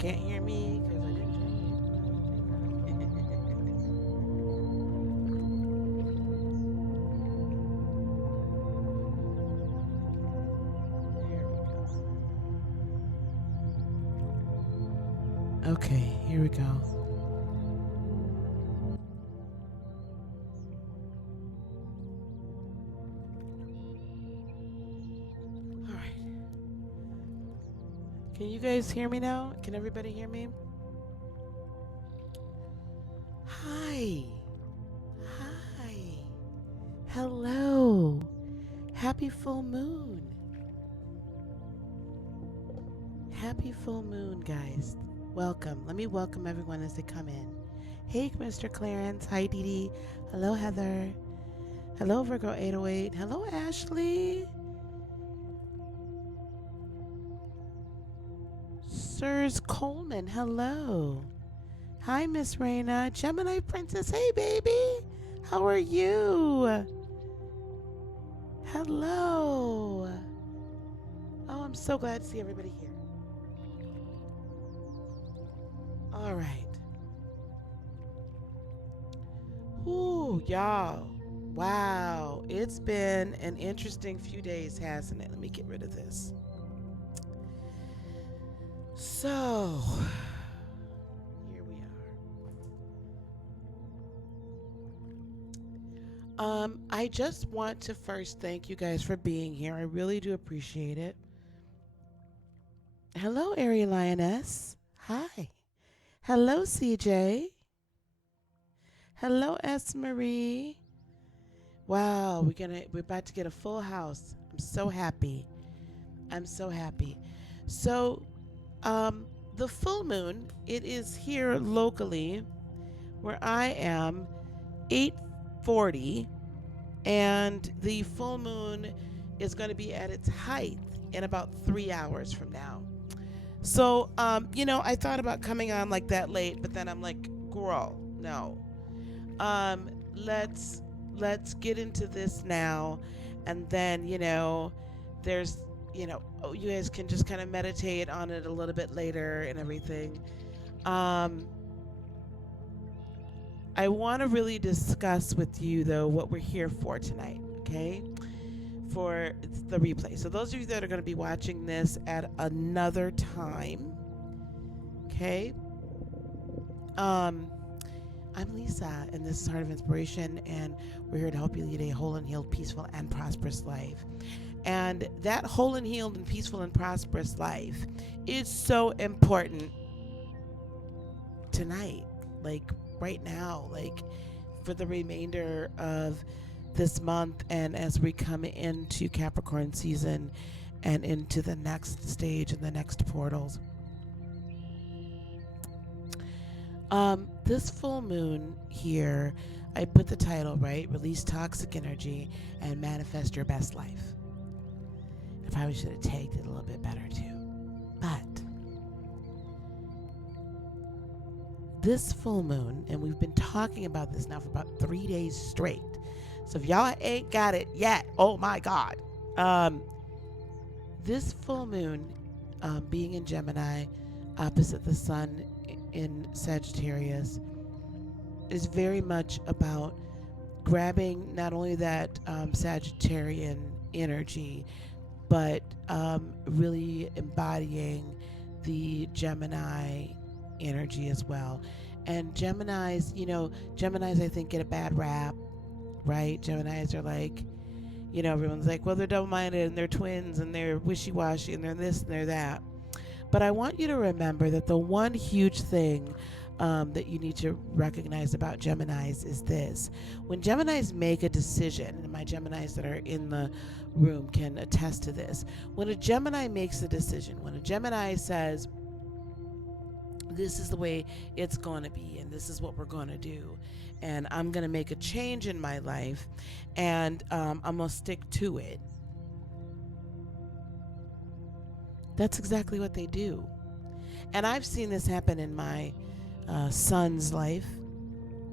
can't hear me because I didn't turn my thing on. There we go. Okay, here we go. All right. Can you guys hear me now? Can everybody hear me? Hi. Hi. Hello. Happy full moon. Happy full moon, guys. Welcome. Let me welcome everyone as they come in. Hey, Mr. Clarence. Hi, Dee Dee. Hello, Heather. Hello, Virgo 808. Hello, Ashley. Sirs Coleman. Hello. Hi, Miss Raina. Gemini Princess. Hey, baby. How are you? Hello. Oh, I'm so glad to see everybody here. All right. Ooh, y'all. Wow. It's been an interesting few days, hasn't it? Let me get rid of this. So, here we are. I just want to first thank you guys for being here. I really do appreciate it. Hello, Airy Lioness. Hi. Hello, CJ. Hello, S. Marie. Wow, we're about to get a full house. I'm so happy. I'm so happy. So, the full moon, it is here locally where I am 8:40, and the full moon is going to be at its height in about 3 hours from now. So, I thought about coming on like that late, but then I'm like, girl, no. Let's get into this now, and then there's you guys can just kind of meditate on it a little bit later and everything. Um, I want to really discuss with you though what we're here for tonight. Okay, for the replay. So those of you that are going to be watching this at another time, okay. I'm Lisa, and this is Heart of Inspiration, and we're here to help you lead a whole and healed, peaceful, and prosperous life. And that whole and healed and peaceful and prosperous life is so important tonight, like right now, like for the remainder of this month, and as we come into Capricorn season and into the next stage and the next portals. This full moon here, I put the title right: release toxic energy and manifest your best life. I probably should have tagged it a little bit better too. But this full moon, and we've been talking about this now for about 3 days straight. So if y'all ain't got it yet, oh my God. This full moon, being in Gemini, opposite the sun in Sagittarius, is very much about grabbing not only that Sagittarian energy, but really embodying the Gemini energy as well. And Geminis, Geminis I think get a bad rap, right? Geminis are like, everyone's like, well, they're double-minded and they're twins and they're wishy-washy and they're this and they're that. But I want you to remember that the one huge thing that you need to recognize about Geminis is this. When Geminis make a decision, and my Geminis that are in the room can attest to this, when a Gemini makes a decision, when a Gemini says, this is the way it's going to be, and this is what we're going to do, and I'm going to make a change in my life, and I'm going to stick to it, that's exactly what they do. And I've seen this happen in my son's life.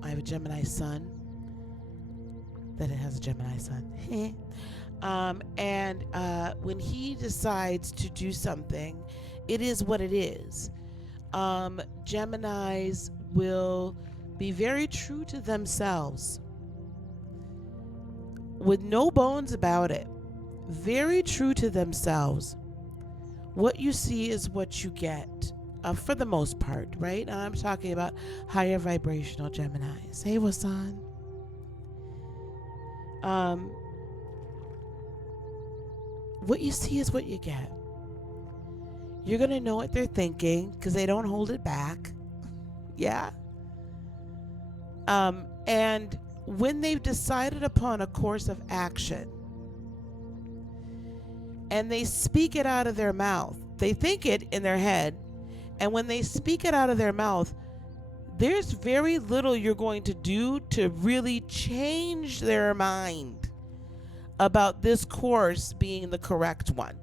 I have a Gemini son that has a Gemini son. And when he decides to do something, it is what it is. Geminis will be very true to themselves with no bones about it. Very true to themselves. What you see is what you get, for the most part, right? I'm talking about higher vibrational Geminis. Hey, Wasan. Um, what you see is what you get. You're going to know what they're thinking because they don't hold it back. Yeah. And when they've decided upon a course of action and they speak it out of their mouth, they think it in their head, and when they speak it out of their mouth, there's very little you're going to do to really change their mind about this course being the correct one.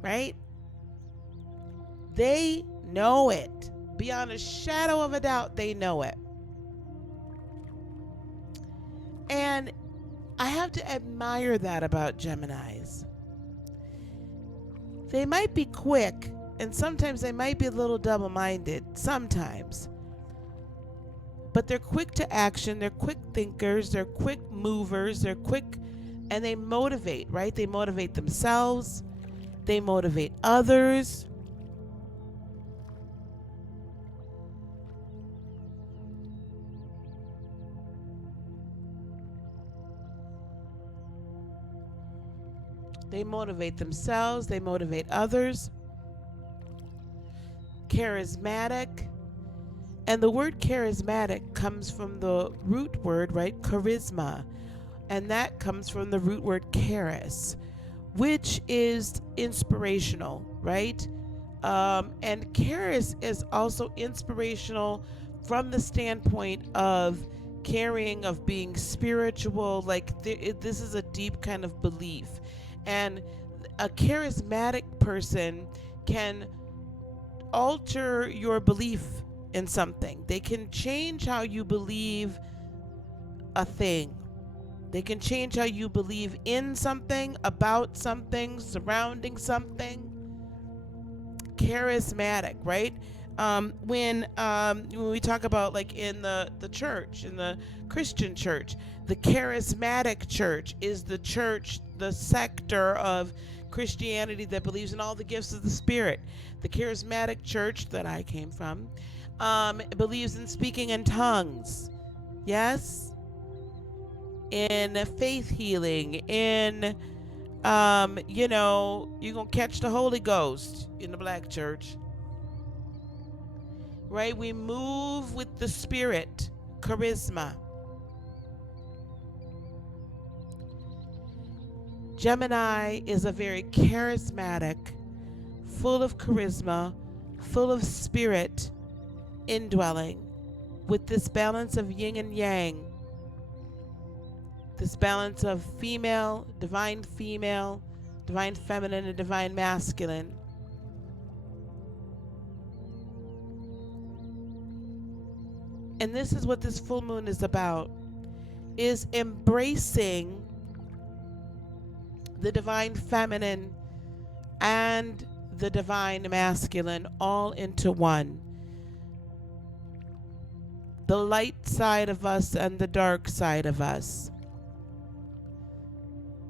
Right? They know it. Beyond a shadow of a doubt, they know it. And I have to admire that about Geminis. They might be quick, and sometimes they might be a little double-minded, sometimes. But they're quick to action, they're quick thinkers, they're quick movers, they're quick, and they motivate, right? They motivate themselves, they motivate others. They motivate themselves, they motivate others. Charismatic. And the word charismatic comes from the root word, right? Charisma. And that comes from the root word charis, which is inspirational, right? And charis is also inspirational from the standpoint of carrying, of being spiritual. Like this is a deep kind of belief. And a charismatic person can alter your belief in something. They can change how you believe a thing. They can change how you believe in something, about something, surrounding something. Charismatic, right? When we talk about, like, in the church, in the Christian church, the charismatic church is the church, the sector of Christianity that believes in all the gifts of the Spirit. The charismatic church that I came from believes in speaking in tongues. Yes? In faith healing, in you're gonna catch the Holy Ghost in the black church. Right? We move with the Spirit, charisma. Gemini is a very charismatic, full of charisma, full of spirit indwelling, with this balance of yin and yang, this balance of divine feminine, and divine masculine. And this is what this full moon is about, is embracing the divine feminine and the divine masculine all into one. The light side of us and the dark side of us.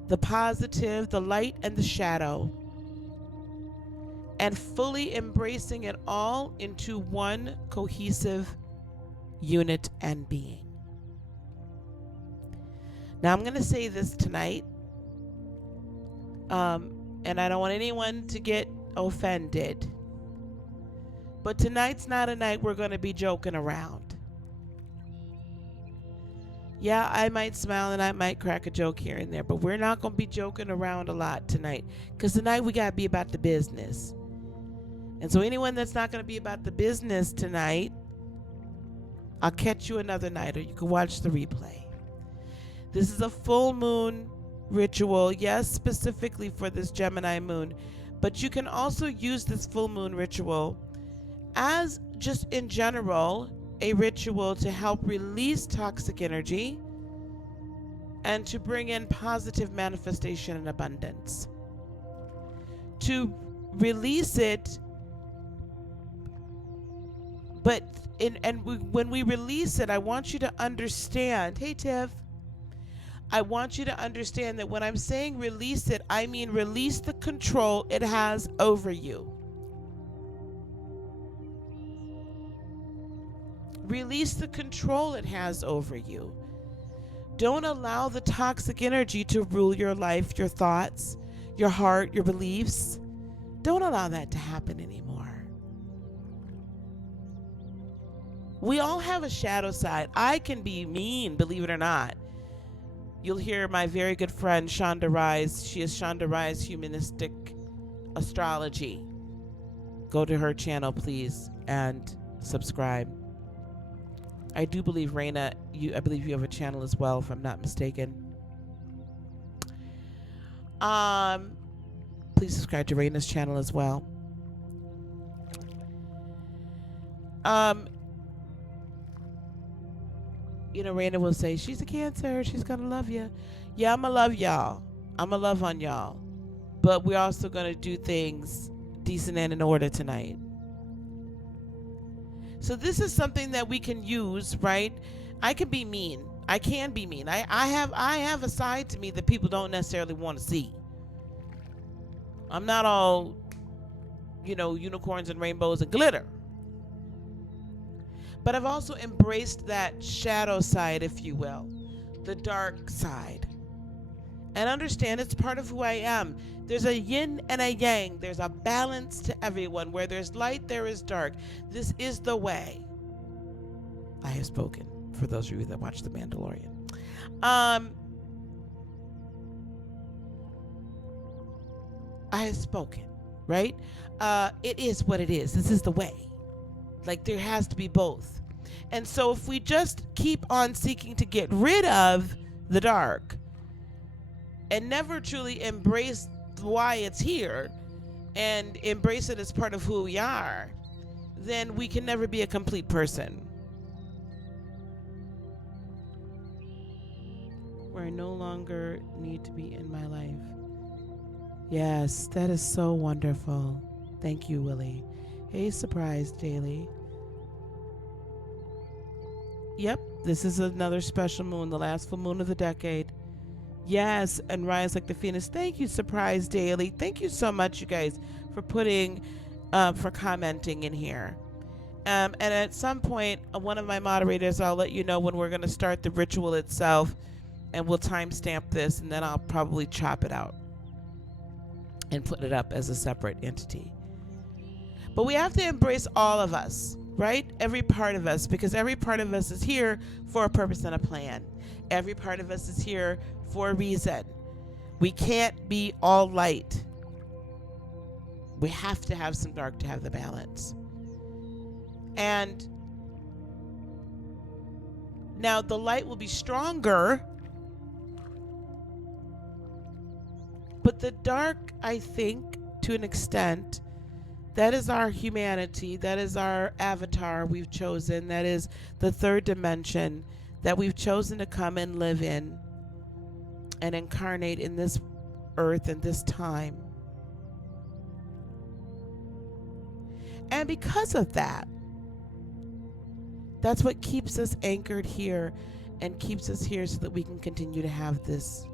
The positive, the light, and the shadow. And fully embracing it all into one cohesive unit and being. Now I'm going to say this tonight, and I don't want anyone to get offended, but tonight's not a night we're going to be joking around. Yeah, I might smile and I might crack a joke here and there, but we're not going to be joking around a lot tonight, because tonight we got to be about the business. And so anyone that's not going to be about the business tonight, I'll catch you another night, or you can watch the replay. This is a full moon ritual, yes, specifically for this Gemini moon, but you can also use this full moon ritual as just in general a ritual to help release toxic energy and to bring in positive manifestation and abundance. To release it But when we release it, I want you to understand. Hey, Tiff. I want you to understand that when I'm saying release it, I mean release the control it has over you. Release the control it has over you. Don't allow the toxic energy to rule your life, your thoughts, your heart, your beliefs. Don't allow that to happen anymore. We all have a shadow side. I can be mean, believe it or not. You'll hear my very good friend Shonda Rhimes. She is Shonda Rhimes Humanistic Astrology. Go to her channel, please, and subscribe. I do believe, Raina, I believe you have a channel as well, if I'm not mistaken. Please subscribe to Raina's channel as well. You know, Raina will say, she's a Cancer, she's going to love you. Yeah, I'm going to love y'all. I'm going to love on y'all. But we're also going to do things decent and in order tonight. So this is something that we can use, right? I can be mean. I can be mean. I have a side to me that people don't necessarily want to see. I'm not all, unicorns and rainbows and glitter. But I've also embraced that shadow side, if you will, the dark side. And understand it's part of who I am. There's a yin and a yang. There's a balance to everyone. Where there's light, there is dark. This is the way. I have spoken, for those of you that watch The Mandalorian. I have spoken, right? It is what it is. This is the way. Like, there has to be both. And so if we just keep on seeking to get rid of the dark and never truly embrace why it's here and embrace it as part of who we are, then we can never be a complete person. Where I no longer need to be in my life. Yes, that is so wonderful. Thank you, Willie. Hey, Surprise Daily. Yep, this is another special moon, the last full moon of the decade. Yes, and Rise Like the Phoenix. Thank you, Surprise Daily. Thank you so much, you guys, for for commenting in here. And at some point, one of my moderators, I'll let you know when we're going to start the ritual itself, and we'll timestamp this, and then I'll probably chop it out and put it up as a separate entity. But we have to embrace all of us, right? Every part of us, because every part of us is here for a purpose and a plan. Every part of us is here for a reason. We can't be all light. We have to have some dark to have the balance. And now the light will be stronger, but the dark, I think, to an extent, that is our humanity. That is our avatar we've chosen. That is the third dimension that we've chosen to come and live in and incarnate in this earth and this time. And because of that, that's what keeps us anchored here and keeps us here so that we can continue to have this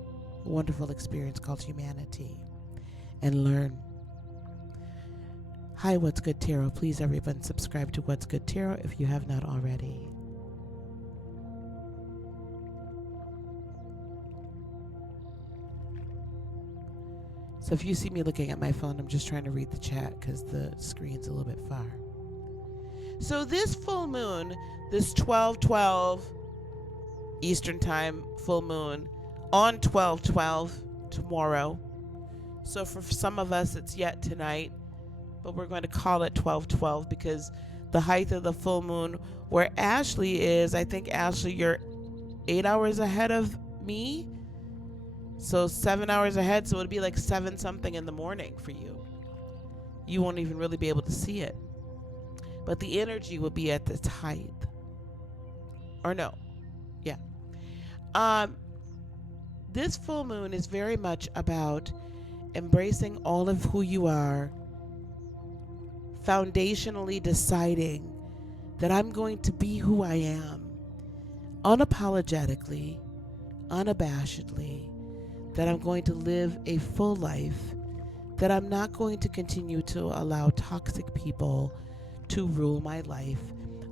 wonderful experience called humanity and learn. Hi, What's Good Tarot. Please, everyone, subscribe to What's Good Tarot if you have not already. So if you see me looking at my phone, I'm just trying to read the chat because the screen's a little bit far. So this full moon, this 12/12 Eastern Time full moon on 12/12 tomorrow. So for some of us, it's yet tonight, but we're going to call it 12/12 because the height of the full moon, where Ashley is, I think, Ashley, you're 8 hours ahead of me. So 7 hours ahead, so it'd be like 7 something in the morning for you. You won't even really be able to see it. But the energy will be at its height. Or no. Yeah. This full moon is very much about embracing all of who you are, foundationally deciding that I'm going to be who I am unapologetically, unabashedly, that I'm going to live a full life, that I'm not going to continue to allow toxic people to rule my life.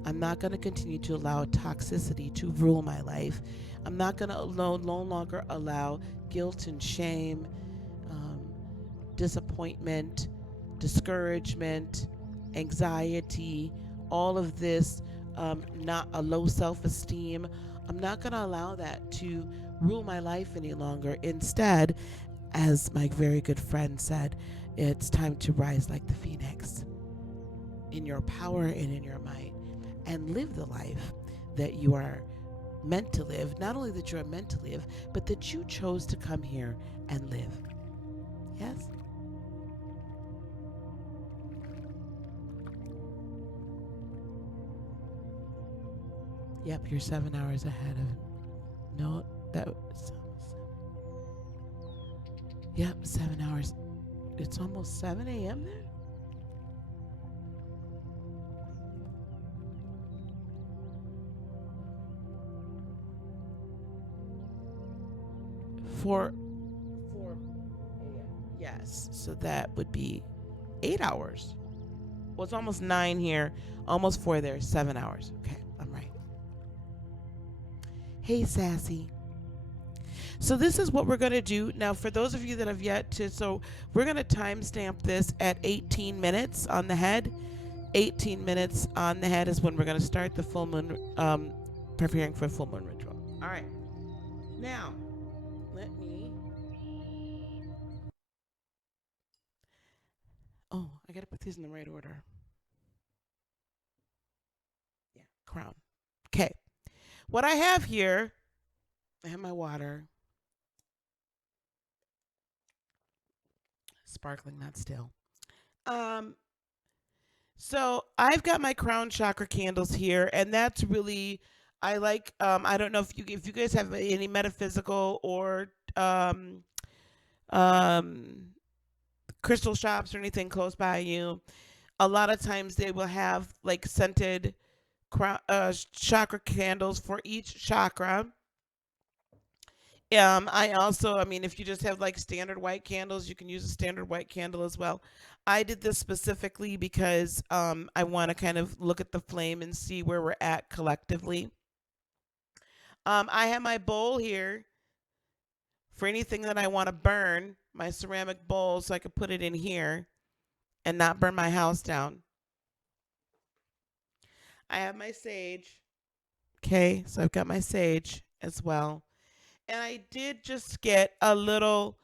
I'm not going to continue to allow toxicity to rule my life. I'm not going to no longer allow guilt and shame, um, disappointment, discouragement, anxiety, all of this, not a low self esteem. I'm not going to allow that to rule my life any longer. Instead, as my very good friend said, it's time to rise like the phoenix in your power and in your might and live the life that you are meant to live. Not only that you are meant to live, but that you chose to come here and live. Yes? Yep, you're 7 hours ahead of. No, that was. Yep, 7 hours. It's almost 7 a.m. there? For 4 a.m. Yes, so that would be 8 hours. Well, it's almost 9 here, almost 4 there, 7 hours. Okay, I'm right. Hey, Sassy. So this is what we're going to do. Now, for those of you that have yet to, so we're going to timestamp this at 18 minutes on the head. 18 minutes on the head is when we're going to start the full moon, preparing for full moon ritual. All right. Now, let me. Oh, I got to put these in the right order. Yeah, crown. Okay. What I have here, I have my water, sparkling, not still. Um, So I've got my crown chakra candles here, and that's really I like. I don't know if you guys have any metaphysical or um, um, crystal shops or anything close by you. A lot of times they will have like scented chakra candles for each chakra. I also, I mean, if you just have like standard white candles, you can use a standard white candle as well. I did this specifically because I want to kind of look at the flame and see where we're at collectively. I have my bowl here for anything that I want to burn, my ceramic bowl, so I could put it in here and not burn my house down. I have my sage. Okay, so I've got my sage as well. And I did just get a little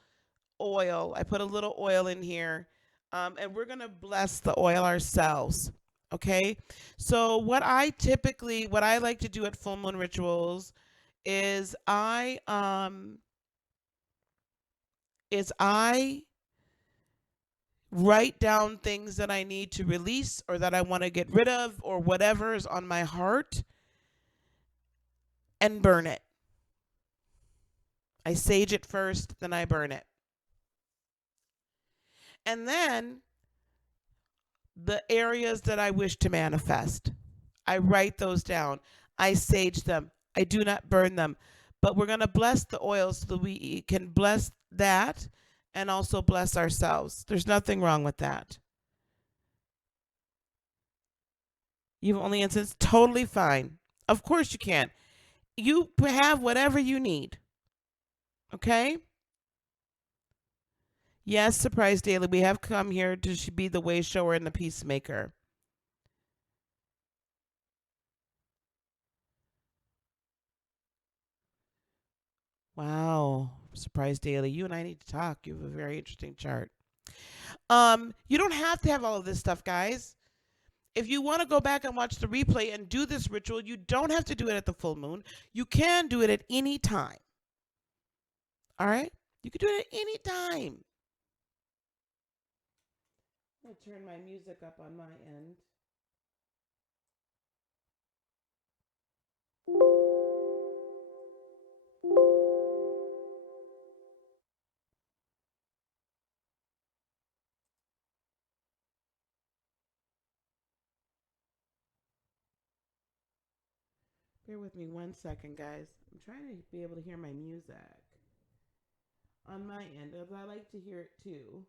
oil. I put a little oil in here, and we're gonna bless the oil ourselves. Okay. So what I like to do at full moon rituals is I write down things that I need to release or that I want to get rid of or whatever is on my heart and burn it. I sage it first, then I burn it. And then the areas that I wish to manifest. I write those down. I sage them. I do not burn them. But we're going to bless the oil so that we can bless that and also bless ourselves. There's nothing wrong with that. You've only incense, totally fine. Of course you can. You have whatever you need. Okay? Yes, Surprise Daily. We have come here to be the way shower and the peacemaker. Wow. Surprise Daily. You and I need to talk. You have a very interesting chart. You don't have to have all of this stuff, guys. If you want to go back and watch the replay and do this ritual, you don't have to do it at the full moon. You can do it at any time. All right? You can do it at any time. I'm going to turn my music up on my end. Bear with me 1 second, guys. I'm trying to be able to hear my music on my end, as I like to hear it too.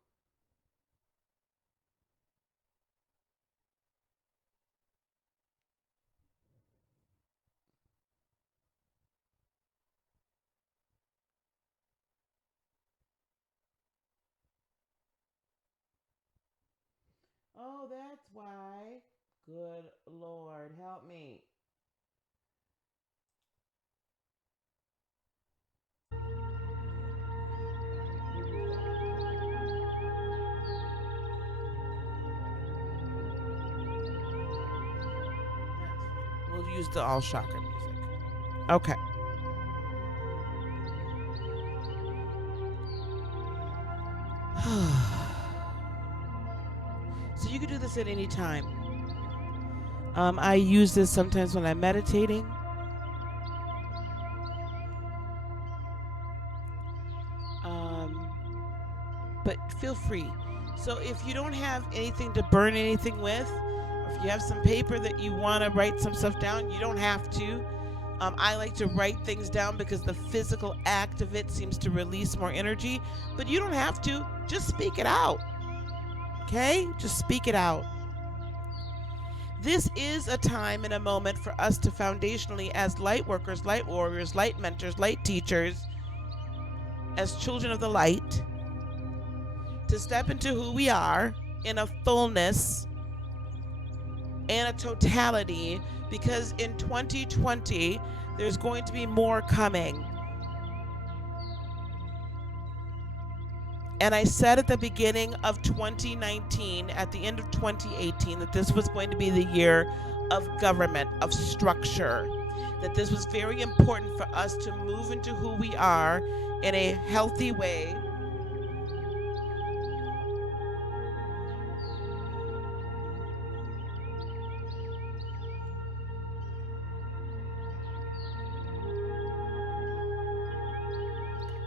Oh, that's why. Good Lord, help me. We'll use the all chakra music. Okay. So you can do this at any time. I use this sometimes when I'm meditating. But feel free. So if you don't have anything to burn anything with, or if you have some paper that you want to write some stuff down, you don't have to. I like to write things down because the physical act of it seems to release more energy, but you don't have to. Just speak it out. Okay? Just speak it out. This is a time and a moment for us to foundationally, as light workers, light warriors, light mentors, light teachers, as children of the light, to step into who we are in a fullness and a totality, because in 2020 there's going to be more coming. And I said at the beginning of 2019, at the end of 2018, that this was going to be the year of government, of structure, that this was very important for us to move into who we are in a healthy way,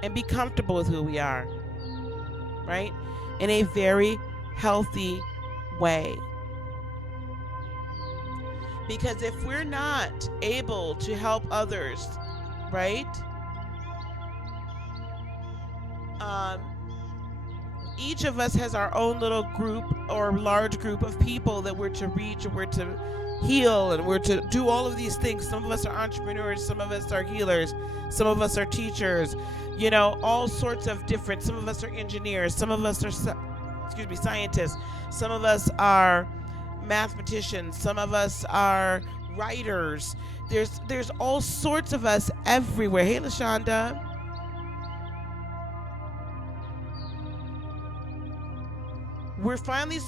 and be comfortable with who we are, right? In a very healthy way. Because if we're not able to help others, right? Each of us has our own little group or large group of people that we're to reach, and we're to heal, and we're to do all of these things. Some of us are entrepreneurs, some of us are healers, some of us are teachers, all sorts of different. Some of us are engineers, some of us are scientists, some of us are mathematicians, some of us are writers. There's all sorts of us everywhere. Hey, LaShonda. We're finally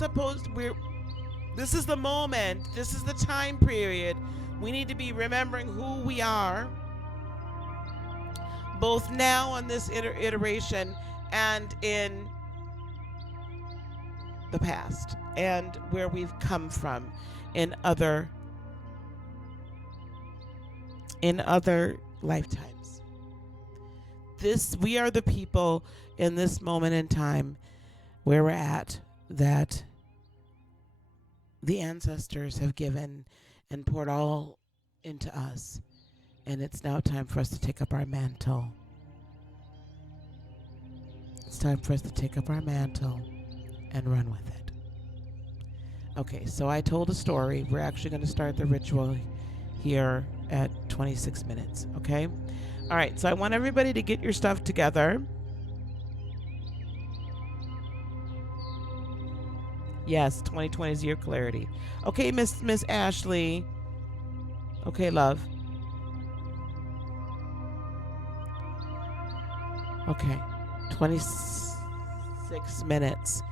this is the moment, this is the time period. We need to be remembering who we are, both now on this iteration and in the past, and where we've come from in other lifetimes. We are the people in this moment in time where we're at, that the ancestors have given and poured all into us. And it's now time for us to take up our mantle. It's time for us to take up our mantle and run with it. Okay, so I told a story. We're actually going to start the ritual here at 26 minutes, okay? All right, so I want everybody to get your stuff together. Yes, 2020 is year clarity. Okay, Miss Ashley. Okay, love. Okay, 26 minutes.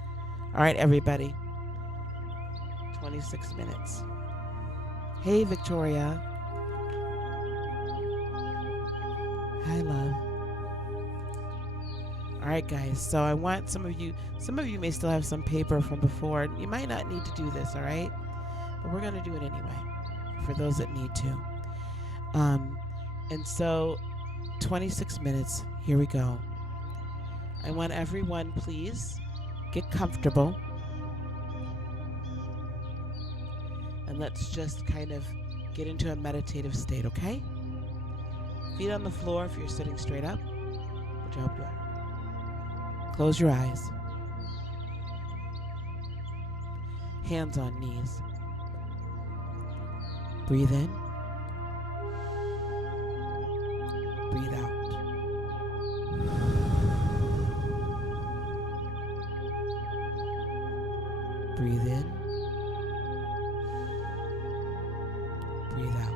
All right, everybody. 26 minutes. Hey, Victoria. Hi, love. All right, guys. So I want some of you may still have some paper from before. You might not need to do this, all right? But we're going to do it anyway for those that need to. And so 26 minutes. Here we go. I want everyone, please, get comfortable. And let's just kind of get into a meditative state, okay? Feet on the floor if you're sitting straight up, which I hope you are. Close your eyes. Hands on knees. Breathe in. Breathe out. Breathe in. Breathe out.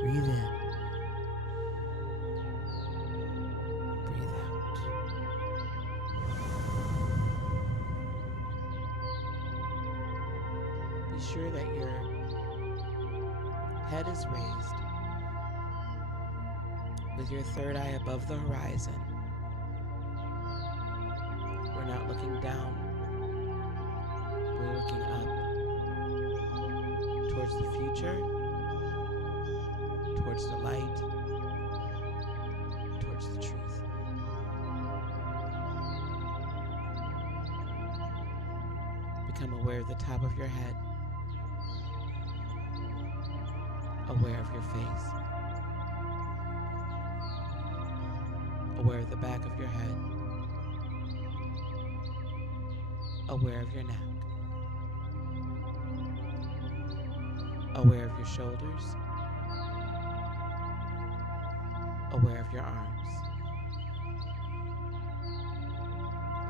Breathe in. Breathe out. Be sure that your head is raised with your third eye above the horizon. We're not looking down. We're looking up towards the future, towards the light, towards the truth. Become aware of the top of your head, aware of your face, aware of the back of your head, aware of your neck, aware of your shoulders, aware of your arms,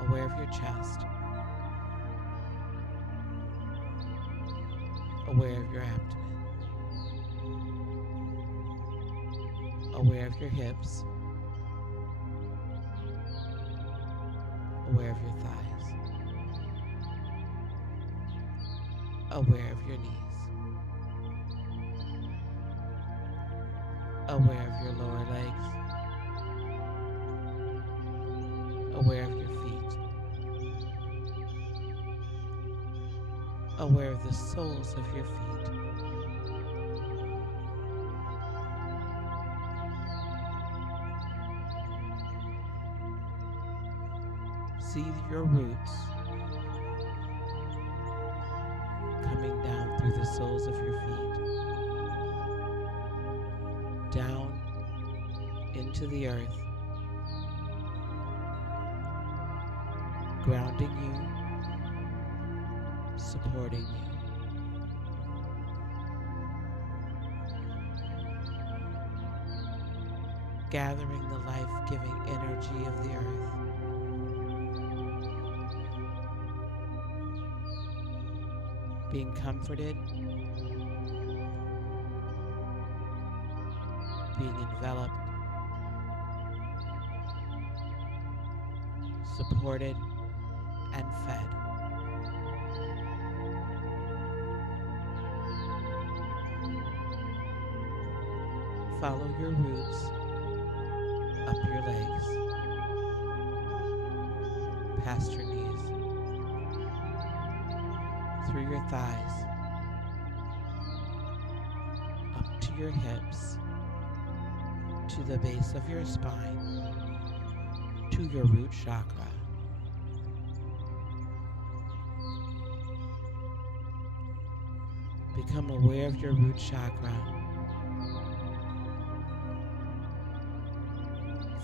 aware of your chest, aware of your abdomen, aware of your hips, aware of your thighs, aware of your knees, aware of your lower legs, aware of your feet, aware of the soles of your feet. See your roots coming down through the soles of your feet, down into the earth, grounding you, supporting you. Gathering the life-giving energy of the earth. Being comforted, being enveloped, supported, and fed. Follow your roots up your legs, past your knees, through your thighs, up to your hips, to the base of your spine, to your root chakra. Become aware of your root chakra.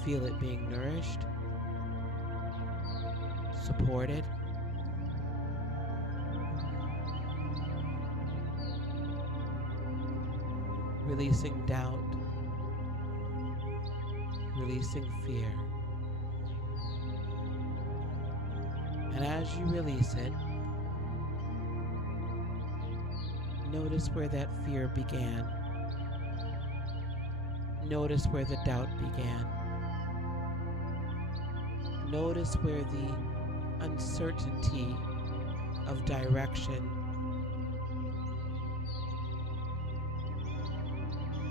Feel it being nourished, supported, releasing doubt, releasing fear. And as you release it, notice where that fear began. Notice where the doubt began. Notice where the uncertainty of direction,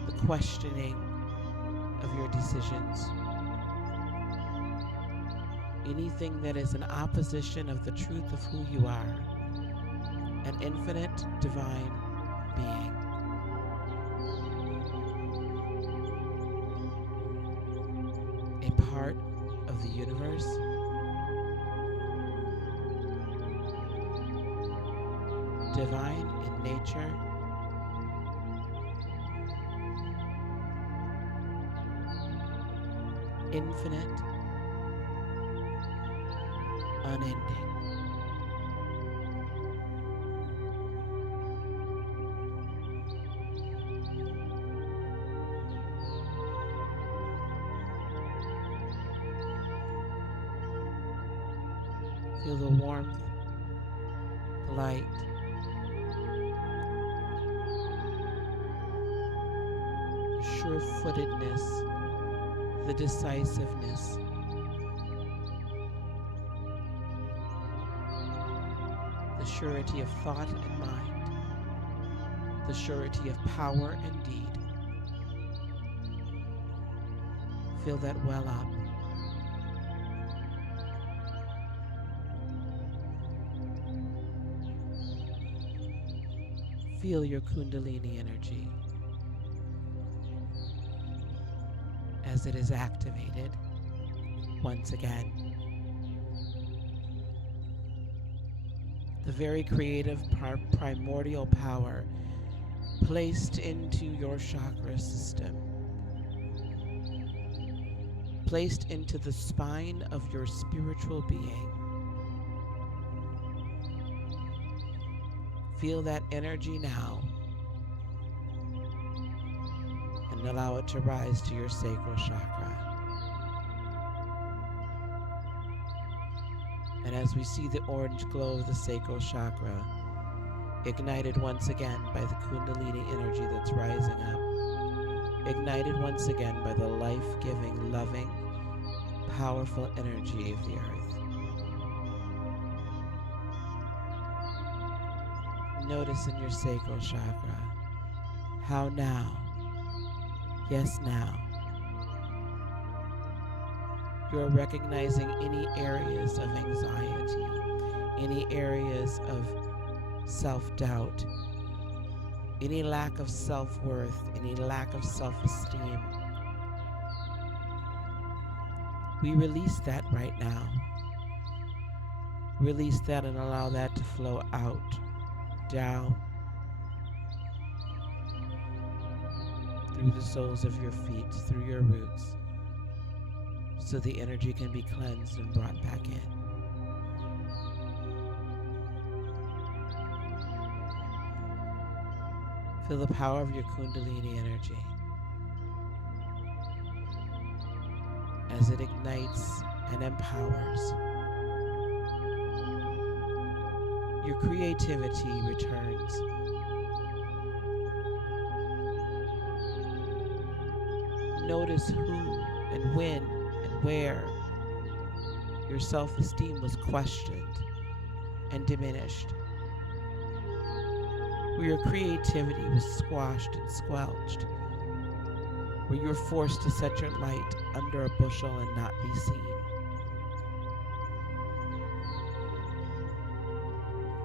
the questioning of your decisions, anything that is an opposition of the truth of who you are, an infinite divine being. A part of the universe, divine in nature, infinite, unending. Feel the warmth, the light, the sure-footedness, the decisiveness, the surety of thought and mind, the surety of power and deed. Feel that well up. Feel your Kundalini energy as it is activated once again. The very creative primordial power placed into your chakra system, placed into the spine of your spiritual being. Feel that energy now and allow it to rise to your sacral chakra. And as we see the orange glow of the sacral chakra, ignited once again by the Kundalini energy that's rising up, ignited once again by the life-giving, loving, powerful energy of the earth. Notice in your sacral chakra how now, yes now, you're recognizing any areas of anxiety, any areas of self-doubt, any lack of self-worth, any lack of self-esteem. We release that right now. Release that and allow that to flow out, down, through the soles of your feet, through your roots, so the energy can be cleansed and brought back in. Feel the power of your Kundalini energy as it ignites and empowers. Your creativity returns. Notice who and when and where your self-esteem was questioned and diminished, where your creativity was squashed and squelched, where you were forced to set your light under a bushel and not be seen.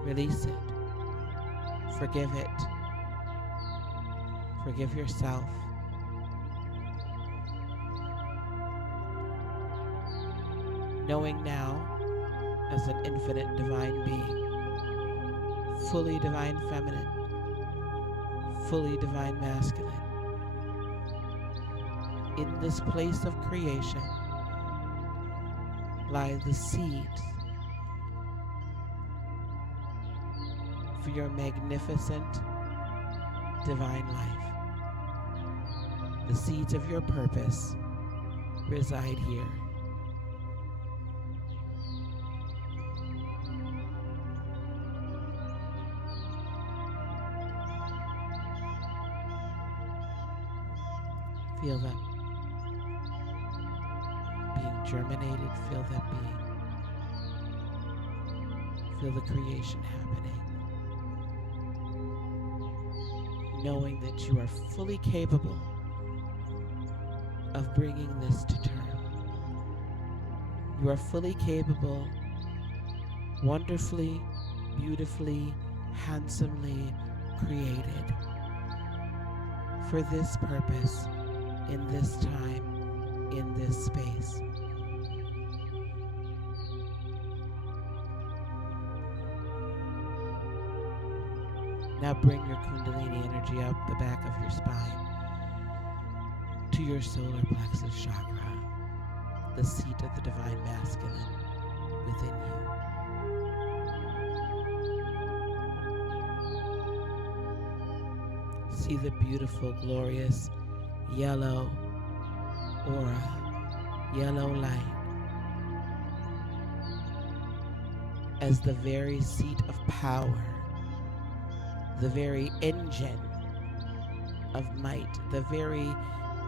Release it. Forgive it. Forgive yourself. Knowing now, as an infinite divine being, fully divine feminine, fully divine masculine, in this place of creation lie the seeds for your magnificent divine life. The seeds of your purpose reside here. Feel them being germinated, feel them feel the creation happening. Knowing that you are fully capable of bringing this to term. You are fully capable, wonderfully, beautifully, handsomely created for this purpose, in this time, in this space. Now bring your Kundalini energy up the back of your spine to your solar plexus chakra, the seat of the divine masculine within you. See the beautiful, glorious yellow aura, yellow light as the very seat of power, the very engine of might, the very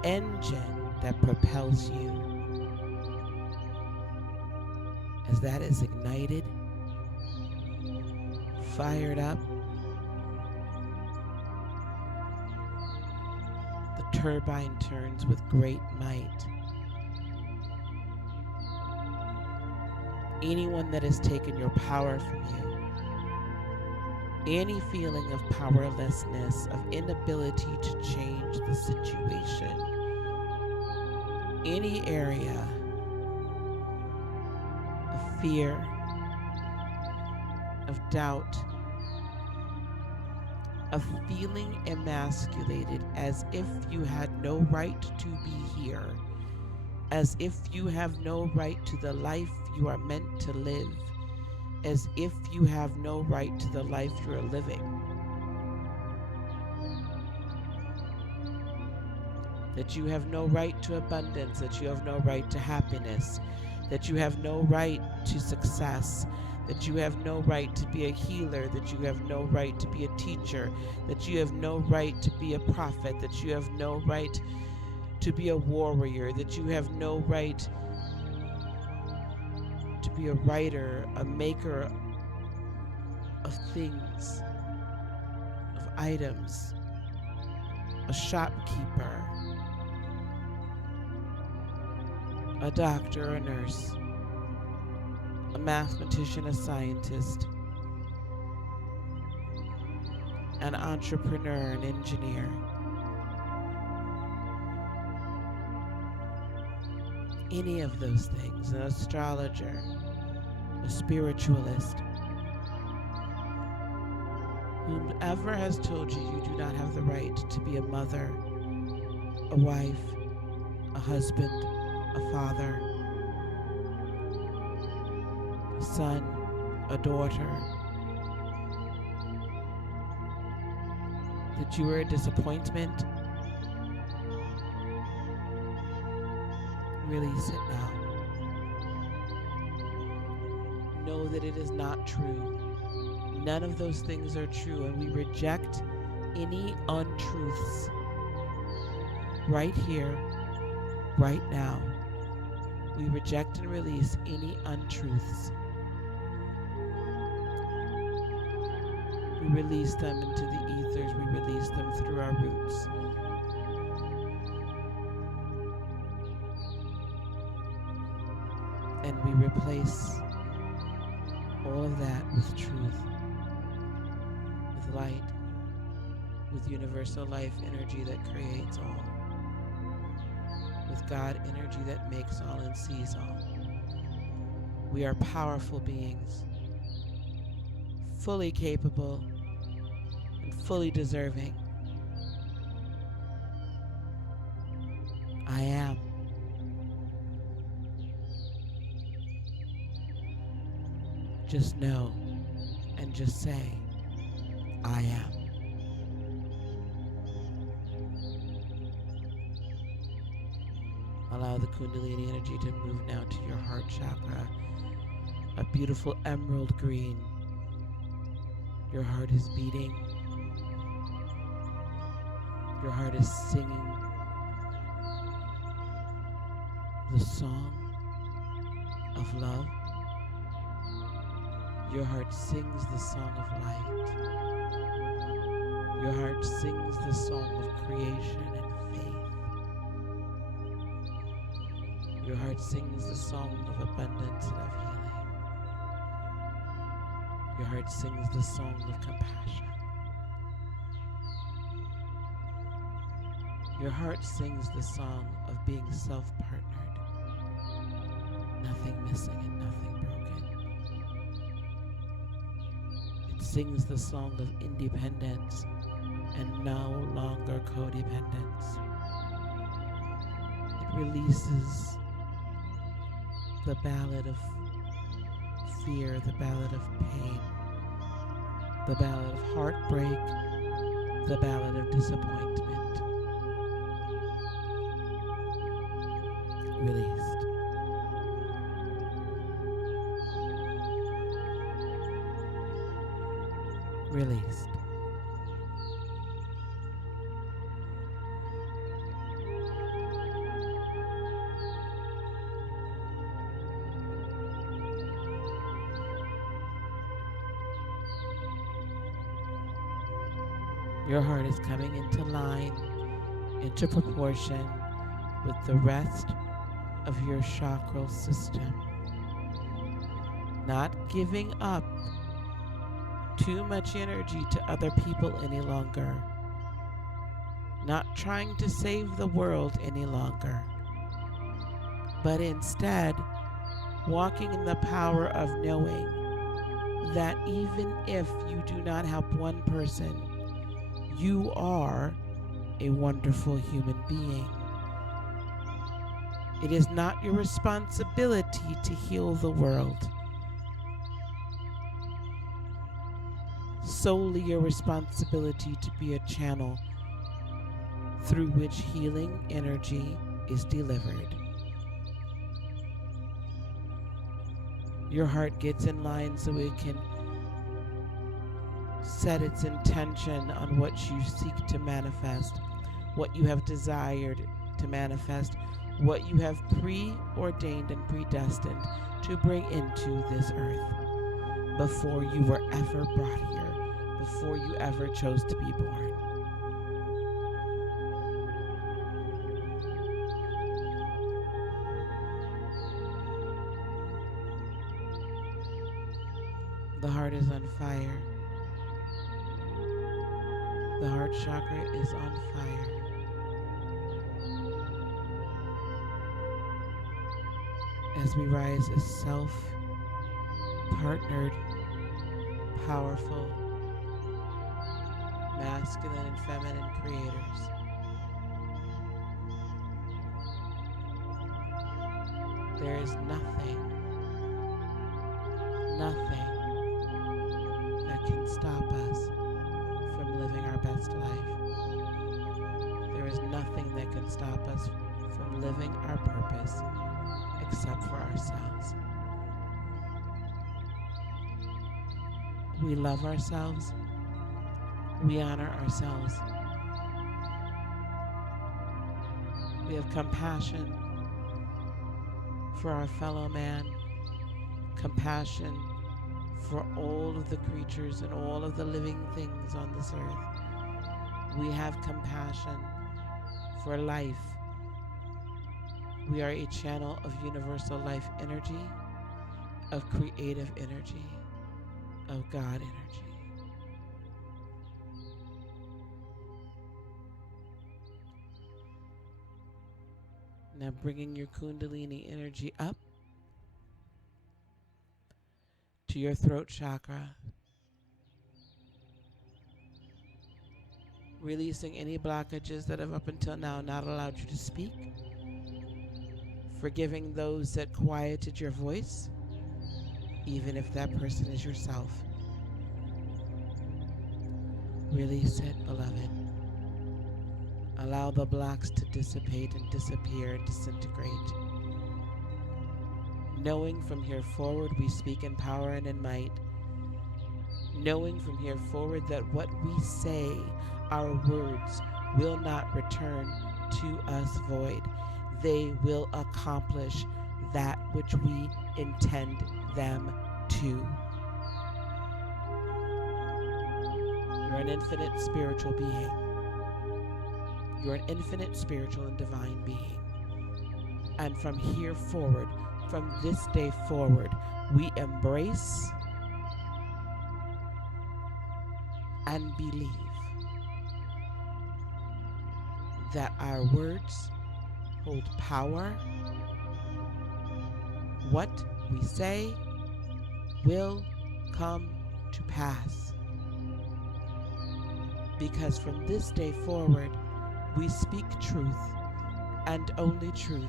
engine that propels you. As that is ignited, fired up, the turbine turns with great might. Anyone that has taken your power from you, any feeling of powerlessness, of inability to change the situation, any area of fear, of doubt, of feeling emasculated as if you had no right to be here, as if you have no right to the life you are meant to live, as if you have no right to the life you are living. That you have no right to abundance, that you have no right to happiness, that you have no right to success, that you have no right to be a healer, that you have no right to be a teacher, that you have no right to be a prophet, that you have no right to be a warrior, that you have no right to be a writer, a maker of things, of items, a shopkeeper, a doctor, a nurse, a mathematician, a scientist, an entrepreneur, an engineer. Any of those things, an astrologer, a spiritualist. Whomever has told you you do not have the right to be a mother, a wife, a husband, a father, a son, a daughter, that you are a disappointment, release it now. Know that it is not true. None of those things are true, and we reject any untruths right here, right now. We reject and release any untruths. We release them into the ethers. We release them through our roots. And we replace all of that with truth, with light, with universal life energy that creates all, with God energy that makes all and sees all. We are powerful beings, fully capable and fully deserving. I am. Just know and just say, I am. Allow the Kundalini energy to move now to your heart chakra, a beautiful emerald green. Your heart is beating. Your heart is singing the song of love. Your heart sings the song of light. Your heart sings the song of creation and faith. Your heart sings the song of abundance and of healing. Your heart sings the song of compassion. Your heart sings the song of being self-partnered, nothing missing and nothing broken. It sings the song of independence and no longer codependence. It releases the ballad of fear, the ballad of pain, the ballad of heartbreak, the ballad of disappointment. Released. Released. Your heart is coming into line, into proportion with the rest of your chakral system. Not giving up too much energy to other people any longer. Not trying to save the world any longer. But instead, walking in the power of knowing that even if you do not help one person, you are a wonderful human being. It is not your responsibility to heal the world. Solely your responsibility to be a channel through which healing energy is delivered. Your heart gets in line so it can set its intention on what you seek to manifest, what you have desired to manifest, what you have preordained and predestined to bring into this earth before you were ever brought here, before you ever chose to be born. The heart is on fire. The heart chakra is on fire. As we rise as self-partnered, powerful, masculine and feminine creators. There is nothing that can stop us from living our best life. There is nothing that can stop us from living our purpose except for ourselves. We love ourselves. We honor ourselves. We have compassion for our fellow man, compassion for all of the creatures and all of the living things on this earth. We have compassion for life. We are a channel of universal life energy, of creative energy, of God energy. Now bringing your Kundalini energy up to your throat chakra. Releasing any blockages that have up until now not allowed you to speak. Forgiving those that quieted your voice, even if that person is yourself. Release it, beloved. Allow the blocks to dissipate and disappear and disintegrate. Knowing from here forward we speak in power and in might. Knowing from here forward that what we say, our words, will not return to us void. They will accomplish that which we intend them to. You're an infinite spiritual being. You're an infinite spiritual and divine being. And from here forward, from this day forward, we embrace and believe that our words hold power. What we say will come to pass. because from this day forward, we speak truth and only truth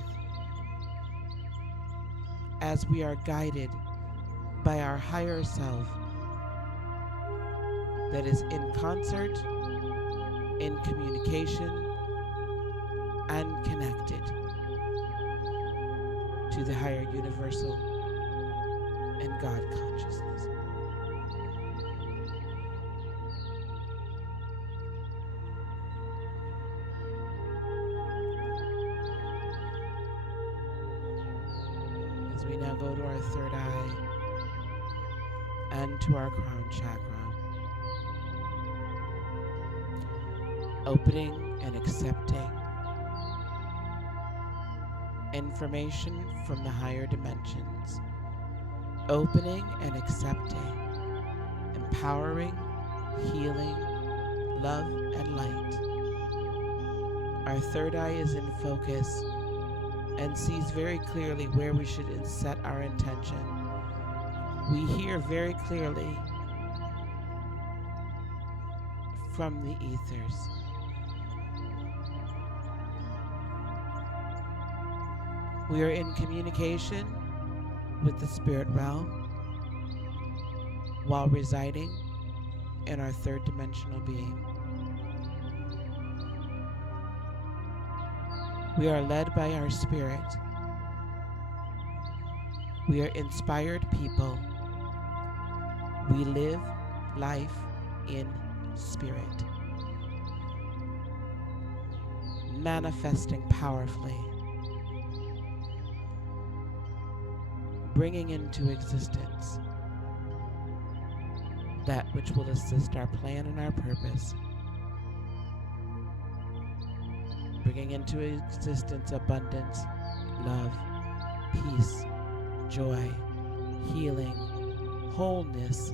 as we are guided by our higher self that is in concert, in communication, and connected to the higher universal and God consciousness. As we now go to our third eye and to our crown chakra, opening and accepting information from the higher dimensions, opening and accepting, empowering, healing, love, and light. Our third eye is in focus and sees very clearly where we should set our intention. We hear very clearly from the ethers. We are in communication with the spirit realm while residing in our third dimensional being. We are led by our spirit. We are inspired people. We live life in spirit, manifesting powerfully, bringing into existence that which will assist our plan and our purpose, bringing into existence abundance, love, peace, joy, healing, wholeness,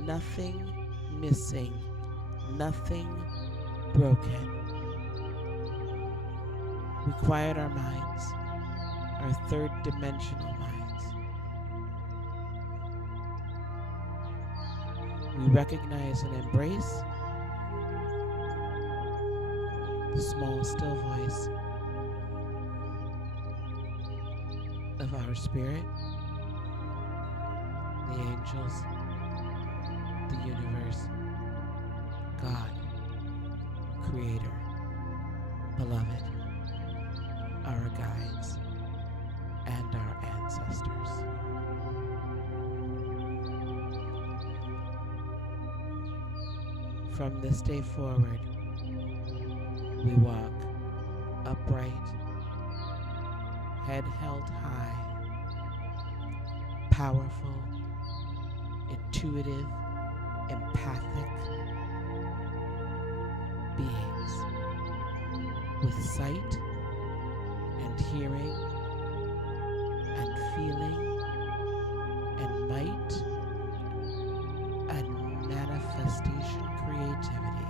nothing missing, nothing broken. We quiet our minds, our third dimensional minds. We recognize and embrace the small, still voice of our spirit, the angels, the universe, God, Creator, Beloved, our guides, and our ancestors. From this day forward, we walk upright, head held high, powerful, intuitive, empathic beings with sight and hearing and feeling and might and manifestation creativity.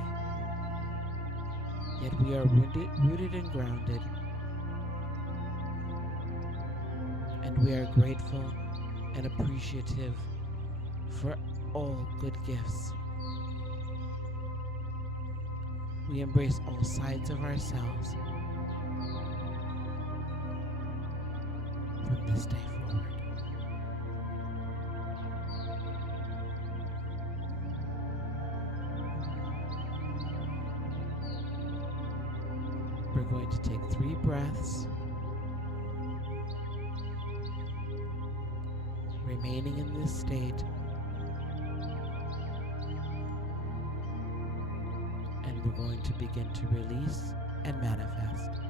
Yet we are rooted and grounded, and we are grateful and appreciative for all good gifts. We embrace all sides of ourselves from this day forward. We're going to take 3 breaths, remaining in this state, and we're going to begin to release and manifest.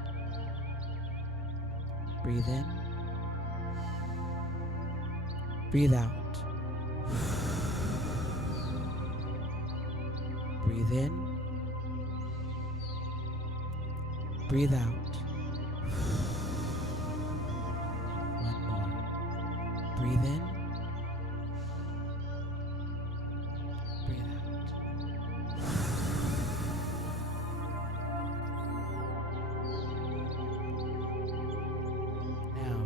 Breathe in, breathe out. Breathe in, breathe out. One more. Breathe in, breathe out. Now,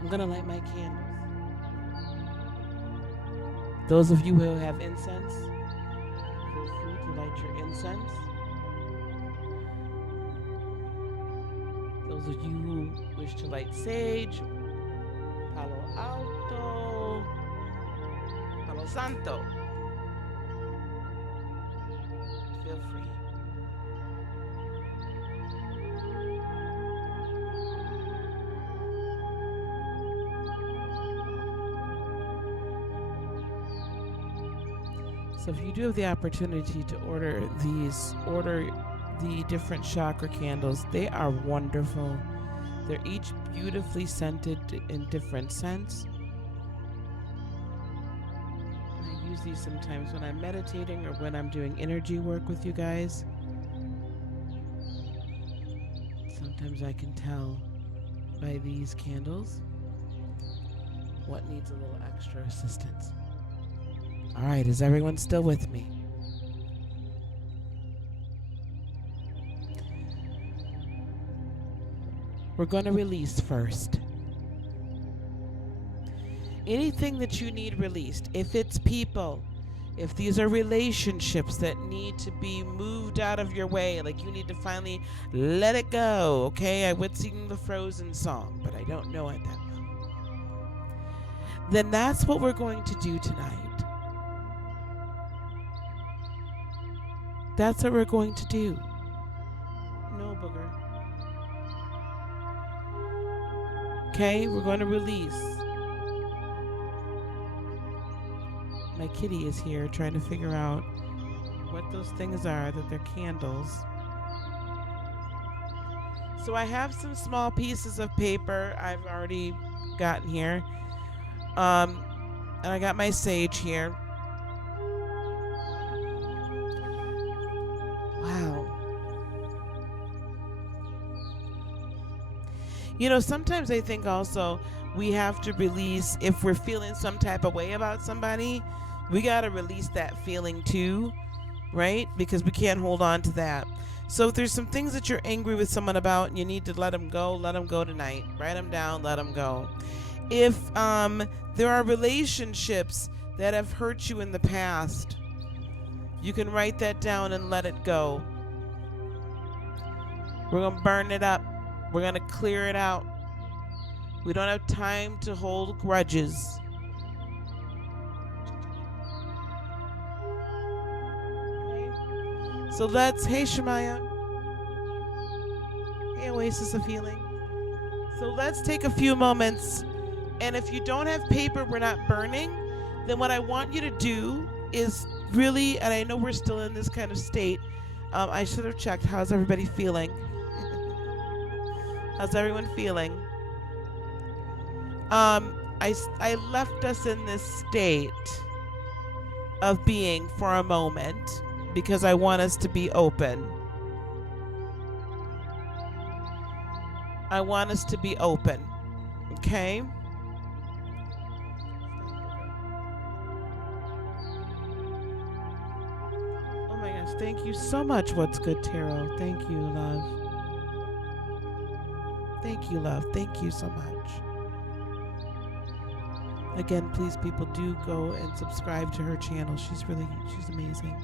I'm going to light my candles. Those of you who have incense, feel free to light your incense. Those of you who wish to light sage, Palo Alto, Palo Santo, feel free. So if you do have the opportunity to order the different chakra candles. They are wonderful. They're each beautifully scented in different scents. I use these sometimes when I'm meditating or when I'm doing energy work with you guys. Sometimes I can tell by these candles what needs a little extra assistance. All right, is everyone still with me? We're going to release first. Anything that you need released, if it's people, if these are relationships that need to be moved out of your way, like you need to finally let it go, okay? I would sing the Frozen song, but I don't know it that well. Then that's what we're going to do tonight. That's what we're going to do. No, booger. Okay, we're going to release. My kitty is here trying to figure out what those things are, that they're candles. So I have some small pieces of paper I've already gotten here. And I got my sage here. Wow. You know, sometimes I think also we have to release, if we're feeling some type of way about somebody, we got to release that feeling too, right? Because we can't hold on to that. So if there's some things that you're angry with someone about and you need to let them go tonight. Write them down, let them go. If there are relationships that have hurt you in the past, you can write that down and let it go. We're going to burn it up. We're going to clear it out. We don't have time to hold grudges. Okay. So let's, hey Shemaya. Hey Oasis of Healing. So let's take a few moments. And if you don't have paper, we're not burning, then what I want you to do is really, and I know we're still in this kind of state, I should have checked, how's everybody feeling? How's everyone feeling? I left us in this state of being for a moment because I want us to be open. I want us to be open, okay? Oh my gosh, thank you so much, What's Good Tarot. Thank you, love. Thank you, love. Thank you so much. Again, please, people, do go and subscribe to her channel. She's amazing.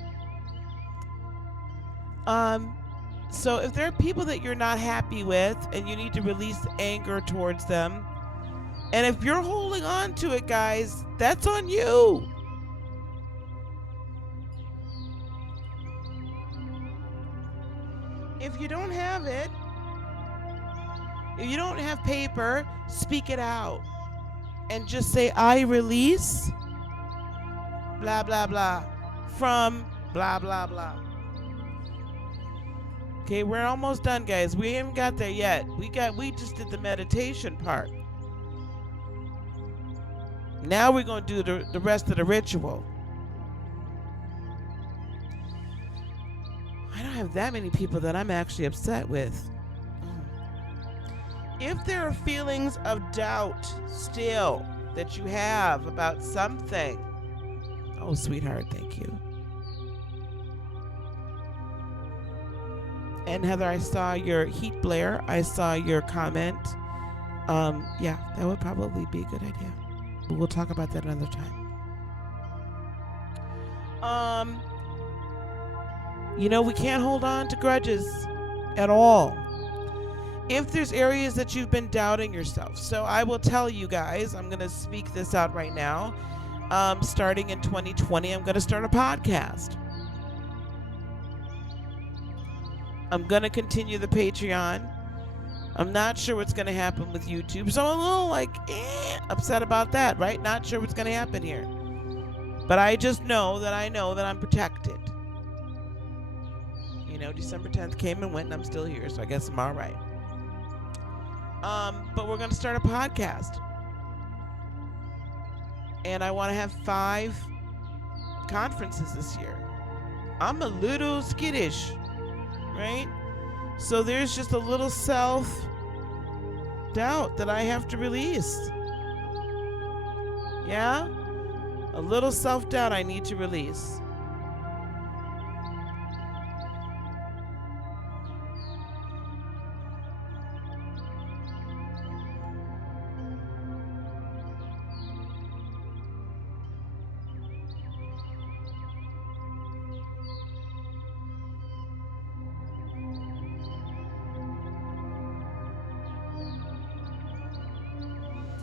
So if there are people that you're not happy with and you need to release anger towards them, and if you're holding on to it, guys, that's on you. If you don't have it, if you don't have paper, speak it out. And just say, I release blah, blah, blah from blah, blah, blah. Okay, we're almost done, guys. We haven't got there yet. We just did the meditation part. Now we're going to do the rest of the ritual. I don't have that many people that I'm actually upset with. If there are feelings of doubt still that you have about something, oh, sweetheart, thank you. And Heather, I saw your heat blare. I saw your comment. Yeah, that would probably be a good idea. But we'll talk about that another time. Um, we can't hold on to grudges at all. If there's areas that you've been doubting yourself, so I will tell you guys, I'm going to speak this out right now. Starting in 2020, I'm going to start a podcast. I'm going to continue the Patreon. I'm not sure what's going to happen with YouTube, so I'm a little upset about that, right? Not sure what's going to happen here. But I just know that I'm protected. December 10th came and went, and I'm still here, so I guess I'm all right. But we're going to start a podcast. And I want to have 5 conferences this year. I'm a little skittish, right? So there's just a little self-doubt that I have to release. Yeah? A little self-doubt I need to release.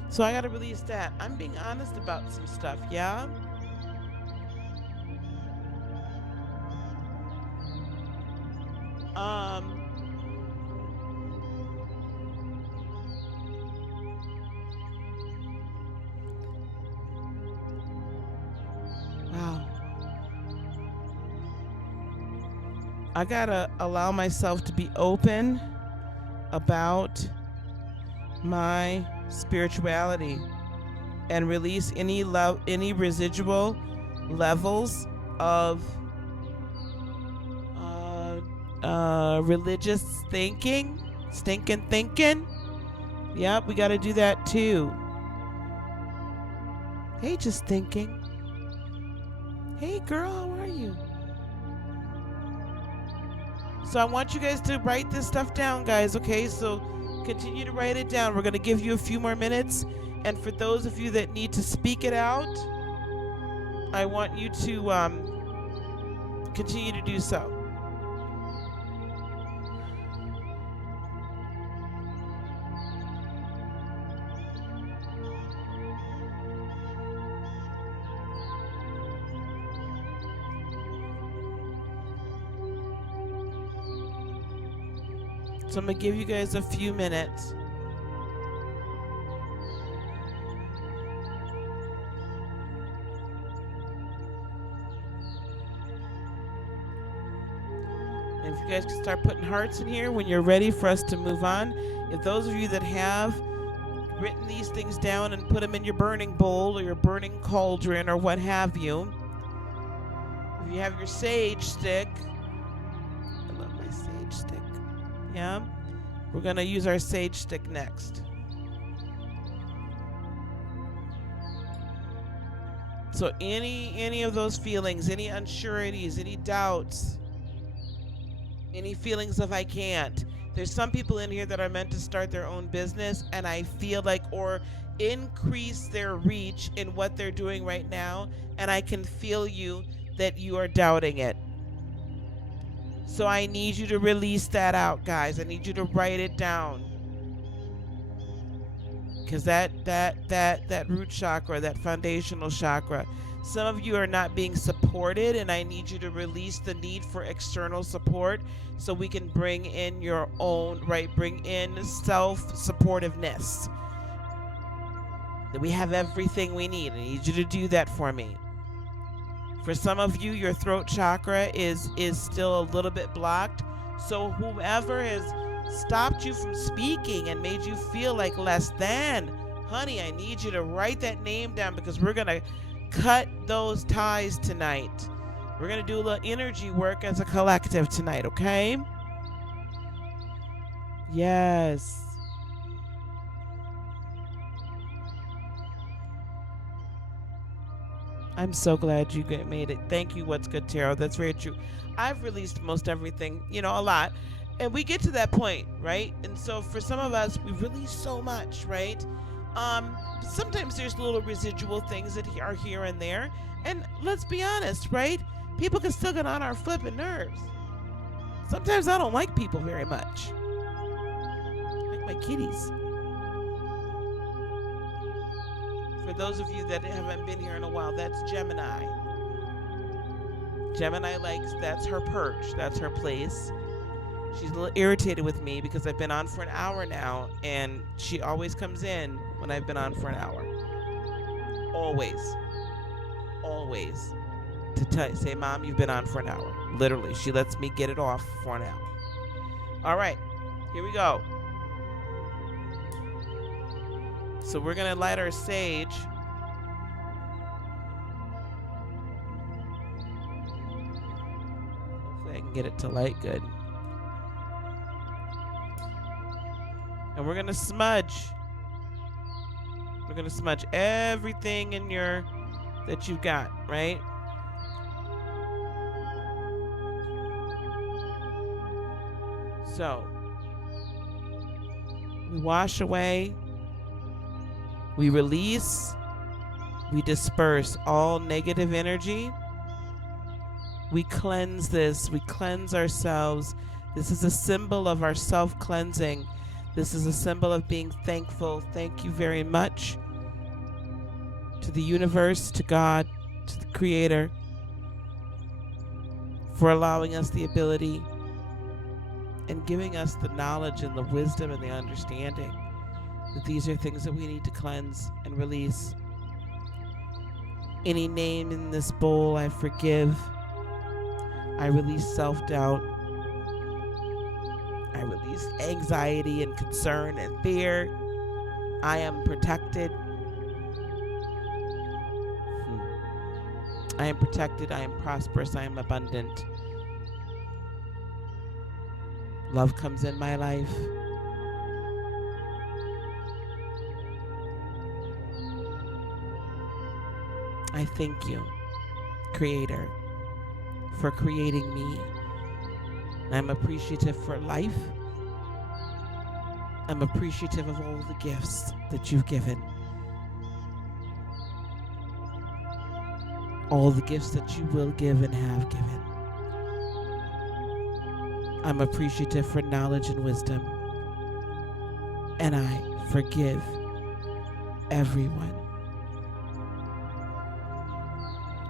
So I got to release that. I'm being honest about some stuff, yeah? Wow. I got to allow myself to be open about my spirituality and release any residual levels of religious stinking thinking. Yep, we got to do that too. Hey, just thinking. Hey girl, how are you? So I want you guys to write this stuff down, guys, okay? So continue to write it down. We're going to give you a few more minutes. And for those of you that need to speak it out, I want you to continue to do so. So I'm going to give you guys a few minutes. And if you guys can start putting hearts in here when you're ready for us to move on. If those of you that have written these things down and put them in your burning bowl or your burning cauldron or what have you, if you have your sage stick, I love my sage stick. Yeah, we're going to use our sage stick next. So any of those feelings, any unsureties, any doubts, any feelings of I can't. There's some people in here that are meant to start their own business, and I feel like, or increase their reach in what they're doing right now, and I can feel you that you are doubting it. So I need you to release that out, guys. I need you to write it down. Because that root chakra, that foundational chakra, some of you are not being supported, and I need you to release the need for external support so we can bring in your own, right? Bring in self-supportiveness. That we have everything we need. I need you to do that for me. For some of you, your throat chakra is still a little bit blocked. So whoever has stopped you from speaking and made you feel like less than, honey, I need you to write that name down, because we're going to cut those ties tonight. We're going to do a little energy work as a collective tonight, okay? Yes. I'm so glad you made it. Thank you, What's Good Tarot. That's very true. I've released most everything, a lot. And we get to that point, right? And so for some of us, we release so much, right? Sometimes there's little residual things that are here and there. And let's be honest, right? People can still get on our flipping nerves. Sometimes I don't like people very much. Like my kitties. For those of you that haven't been here in a while, that's Gemini. Gemini likes, that's her perch, that's her place. She's a little irritated with me because I've been on for an hour now, and she always comes in when I've been on for an hour. Always. Always. To say, Mom, you've been on for an hour. Literally, she lets me get it off for an hour. All right, here we go. So we're going to light our sage. Hopefully I can get it to light good. And we're going to smudge. We're going to smudge everything in that you've got, right? So, we wash away, we release, we disperse all negative energy. We cleanse this, we cleanse ourselves. This is a symbol of our self-cleansing. This is a symbol of being thankful. Thank you very much to the universe, to God, to the Creator, for allowing us the ability and giving us the knowledge and the wisdom and the understanding that these are things that we need to cleanse and release. Any name in this bowl, I forgive. I release self-doubt. I release anxiety and concern and fear. I am protected. I am protected. I am prosperous. I am abundant. Love comes in my life. I thank you, Creator, for creating me. I'm appreciative for life. I'm appreciative of all the gifts that you've given. All the gifts that you will give and have given. I'm appreciative for knowledge and wisdom. And I forgive everyone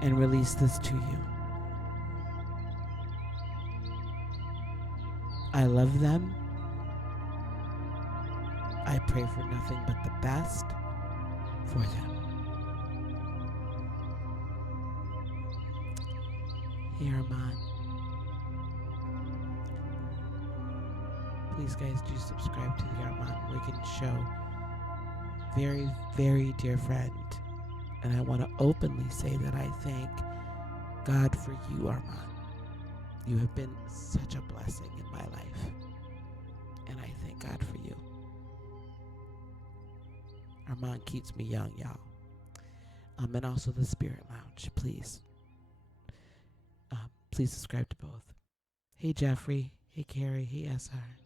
and release this to you. I love them. I pray for nothing but the best for them. Here, Armand. Please, guys, do subscribe to the Armand Wiggin Show. Very, very dear friend. And I want to openly say that I thank God for you, Armand. You have been such a blessing in my life. And I thank God for you. Armand keeps me young, y'all. And also the Spirit Lounge, please. Please subscribe to both. Hey, Jeffrey. Hey, Carrie. Hey, SR.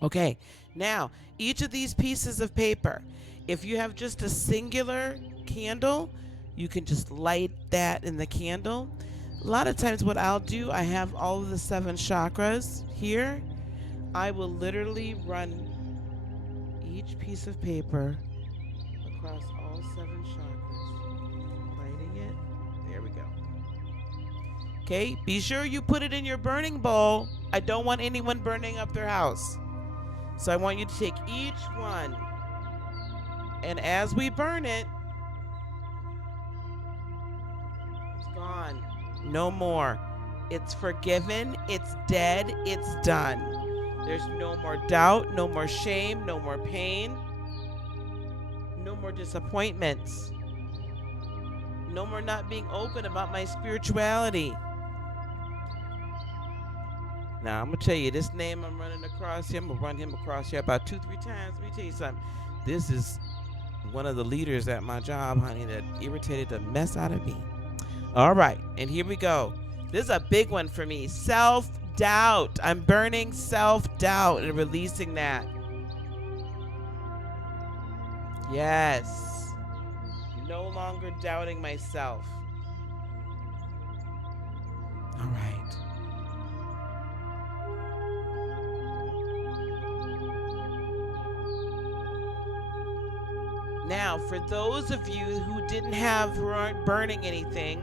Okay, now, each of these pieces of paper, if you have just a singular candle, you can just light that in the candle. A lot of times what I'll do, I have all of the 7 chakras here. I will literally run each piece of paper across all 7 chakras, lighting it. There we go. Okay, be sure you put it in your burning bowl. I don't want anyone burning up their house. So I want you to take each one, and as we burn it, it's gone. No more. It's forgiven. It's dead. It's done. There's no more doubt, no more shame, no more pain, no more disappointments, no more not being open about my spirituality. Now, I'm going to tell you, this name I'm running across here, I'm going to run him across here about 2-3 times. Let me tell you something. This is one of the leaders at my job, honey, that irritated the mess out of me. All right, and here we go. This is a big one for me. Self self-doubt. I'm burning self-doubt and releasing that. Yes. No longer doubting myself. All right. Now, for those of you who aren't burning anything,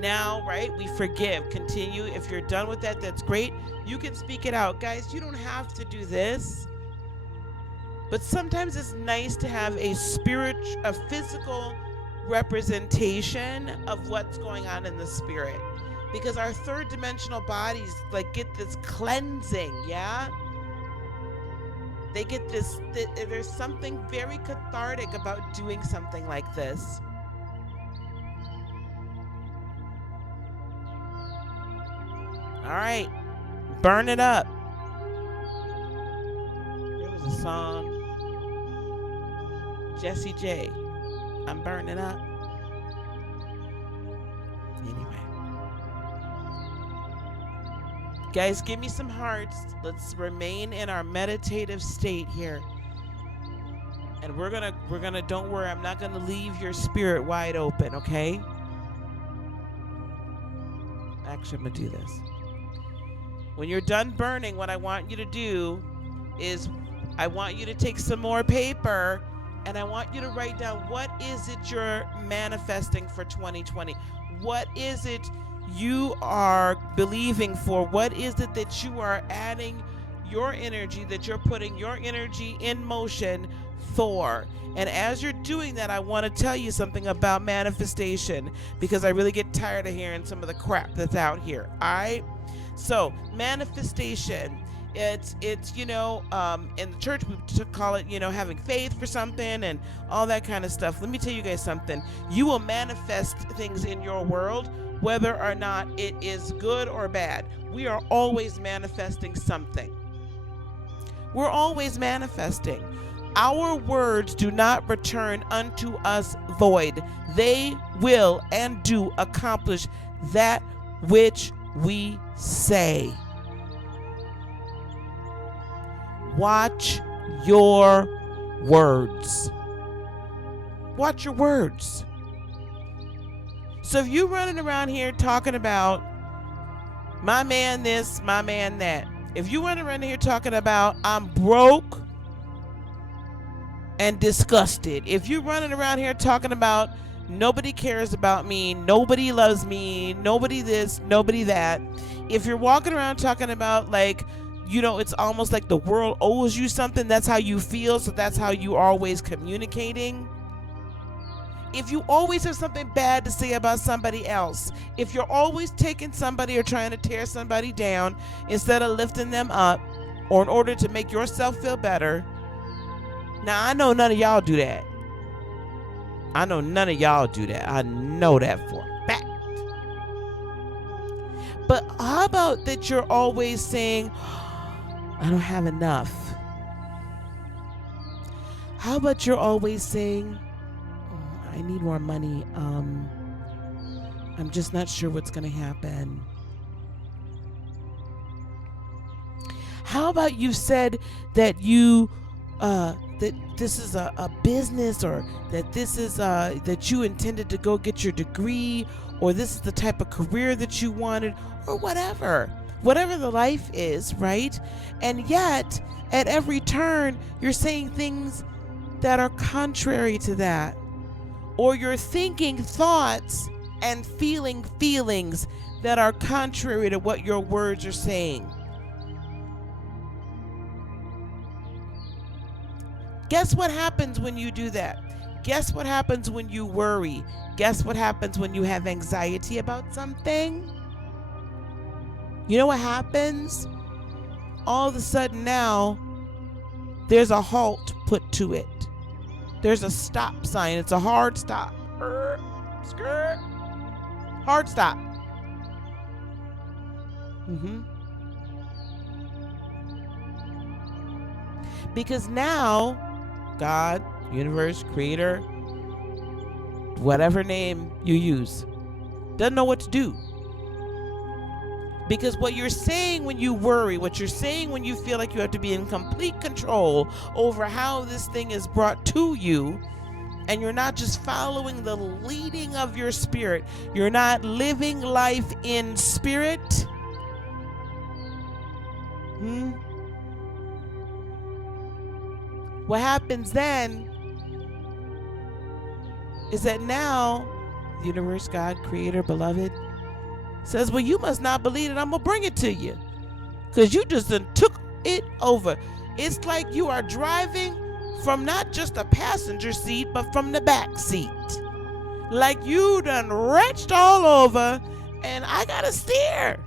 now, right, we forgive. Continue. If you're done with that, that's great. You can speak it out. Guys, you don't have to do this. But sometimes it's nice to have a physical representation of what's going on in the spirit. Because our third dimensional bodies like get this cleansing, yeah? They get this, there's something very cathartic about doing something like this. All right, burn it up. There was a song, Jessie J, I'm burning up. Anyway. Guys, give me some hearts. Let's remain in our meditative state here. And we're gonna, don't worry, I'm not gonna leave your spirit wide open, okay? Actually, I'm gonna do this. When you're done burning, what I want you to do is I want you to take some more paper and I want you to write down what is it you're manifesting for 2020. What is it you are believing for? What is it that you are adding your energy, that you're putting your energy in motion for? And as you're doing that, I want to tell you something about manifestation because I really get tired of hearing some of the crap that's out here. All right? So manifestation, it's you know, in the church we call it, you know, having faith for something and all that kind of stuff. Let me tell you guys something. You will manifest things in your world whether or not it is good or bad. We are always manifesting something. We're always manifesting. Our words do not return unto us void. They will and do accomplish that which we say. Watch your words. Watch your words. So if you're running around here talking about my man this, my man that, if you running around here talking about I'm broke and disgusted, if you're running around here talking about nobody cares about me, nobody loves me, nobody this, nobody that, if you're walking around talking about like, you know, it's almost like the world owes you something, that's how you feel, so that's how you are always communicating. If you always have something bad to say about somebody else, if you're always taking somebody or trying to tear somebody down instead of lifting them up, or in order to make yourself feel better, now I know none of y'all do that. I know none of y'all do that. I know that for a fact. But how about that you're always saying, I don't have enough? How about you're always saying, I need more money. I'm just not sure what's going to happen. How about you said that you that this is a business, or that this is that you intended to go get your degree, or this is the type of career that you wanted, or whatever the life is, right? And yet at every turn you're saying things that are contrary to that, or you're thinking thoughts and feeling feelings that are contrary to what your words are saying. Guess what happens when you do that? Guess what happens when you worry? Guess what happens when you have anxiety about something? You know what happens? All of a sudden now, there's a halt put to it. There's a stop sign. It's a hard stop. Skirt. Hard stop. Because now, God, universe, creator, whatever name you use, doesn't know what to do. Because what you're saying when you worry, what you're saying when you feel like you have to be in complete control over how this thing is brought to you, and you're not just following the leading of your spirit, you're not living life in spirit, what happens then is that now the universe, God, creator, beloved, says, well, you must not believe it. I'm going to bring it to you because you just done took it over. It's like you are driving from not just a passenger seat, but from the back seat. Like you done wretched all over and I got to steer.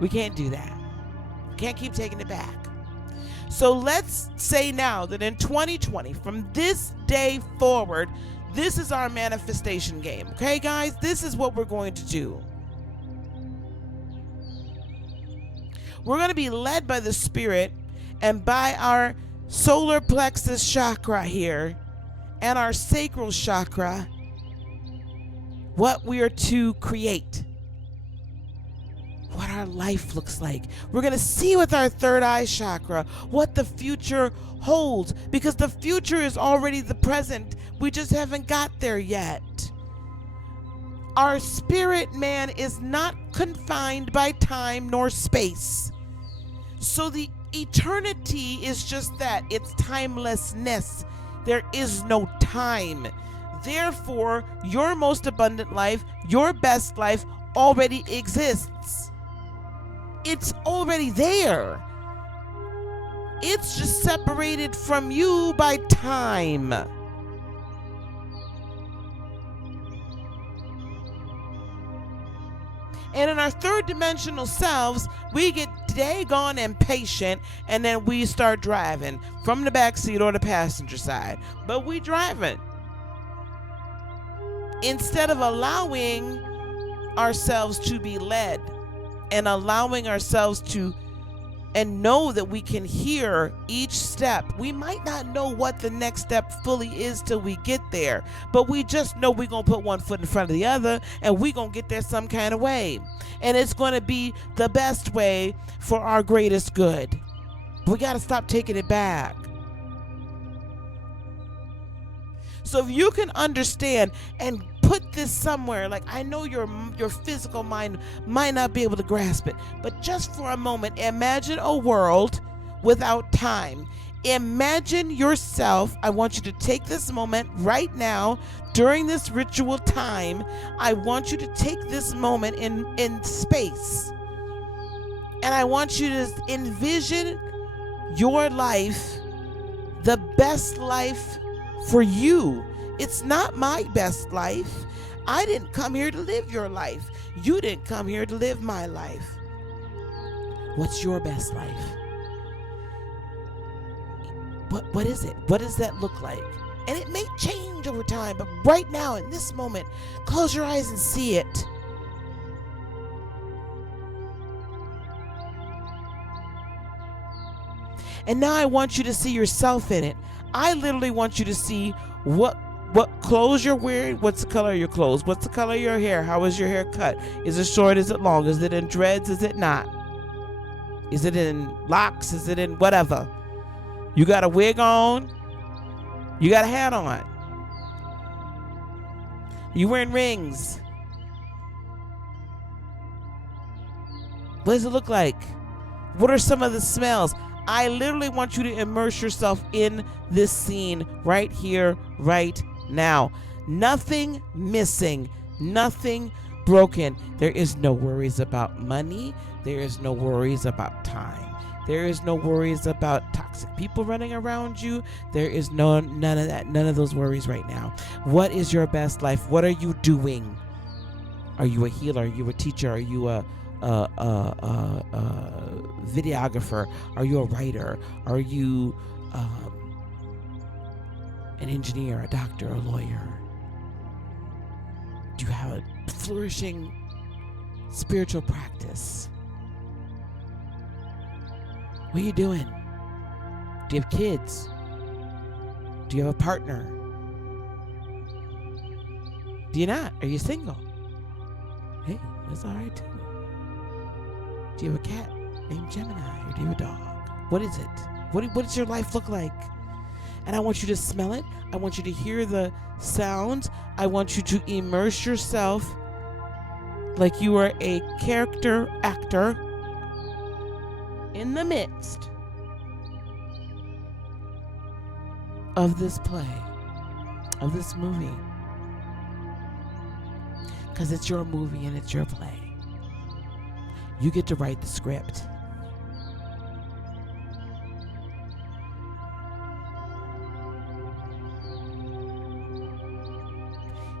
We can't do that. Can't keep taking it back. So let's say now that in 2020, from this day forward, this is our manifestation game. Okay, guys? This is what we're going to do. We're going to be led by the Spirit and by our solar plexus chakra here and our sacral chakra, what we are to create, what our life looks like. We're going to see with our third eye chakra what the future holds, because the future is already the present. We just haven't got there yet. Our spirit man is not confined by time nor space. So the eternity is just that. It's timelessness. There is no time. Therefore, your most abundant life, your best life already exists. It's already there. It's just separated from you by time. And in our third dimensional selves, we get daggone impatient and then we start driving from the back seat or the passenger side. But we driving. Instead of allowing ourselves to be led and allowing ourselves to and know that we can hear each step. We might not know what the next step fully is till we get there, but we just know we're going to put one foot in front of the other and we're going to get there some kind of way. And it's going to be the best way for our greatest good. We got to stop taking it back. So if you can understand and put this somewhere, like I know your physical mind might not be able to grasp it, but just for a moment, imagine a world without time. Imagine yourself. I want you to take this moment right now during this ritual time. I want you to take this moment in space. And I want you to envision your life, the best life for you. It's not my best life. I didn't come here to live your life. You didn't come here to live my life. What's your best life? What is it? What does that look like? And it may change over time, but right now, in this moment, close your eyes and see it. And now I want you to see yourself in it. I literally want you to see what clothes you're wearing. What's the color of your clothes? What's the color of your hair? How is your hair cut? Is it short? Is it long? Is it in dreads? Is it not? Is it in locks? Is it in whatever? You got a wig on? You got a hat on? You wearing rings? What does it look like? What are some of the smells? I literally want you to immerse yourself in this scene right here, right now. Nothing missing, nothing broken. There is no worries about money. There is no worries about time. There is no worries about toxic people running around you. There is none of that, none of those worries right now. What is your best life? What are you doing? Are you a healer? Are you a teacher? Are you a videographer? Are you a writer? Are you an engineer, a doctor, a lawyer? Do you have a flourishing spiritual practice? What are you doing? Do you have kids? Do you have a partner? Do you not? Are you single? Hey, that's all right too. Do you have a cat named Gemini, or do you have a dog? What is it? What does your life look like? And I want you to smell it. I want you to hear the sounds. I want you to immerse yourself like you are a character actor in the midst of this play, of this movie. Because it's your movie and it's your play. You get to write the script.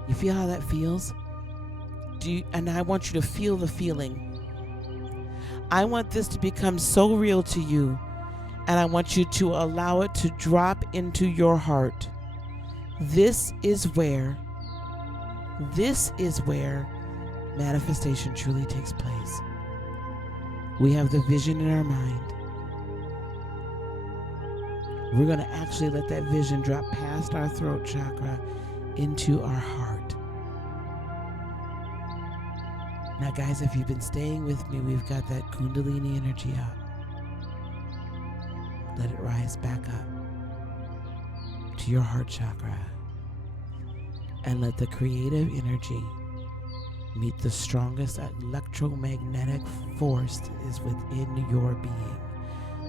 You feel how that feels? And I want you to feel the feeling. I want this to become so real to you, and I want you to allow it to drop into your heart. This is where manifestation truly takes place. We have the vision in our mind. We're going to actually let that vision drop past our throat chakra into our heart. Now, guys, if you've been staying with me, we've got that Kundalini energy up. Let it rise back up to your heart chakra. And let the creative energy meet the strongest electromagnetic force that is within your being,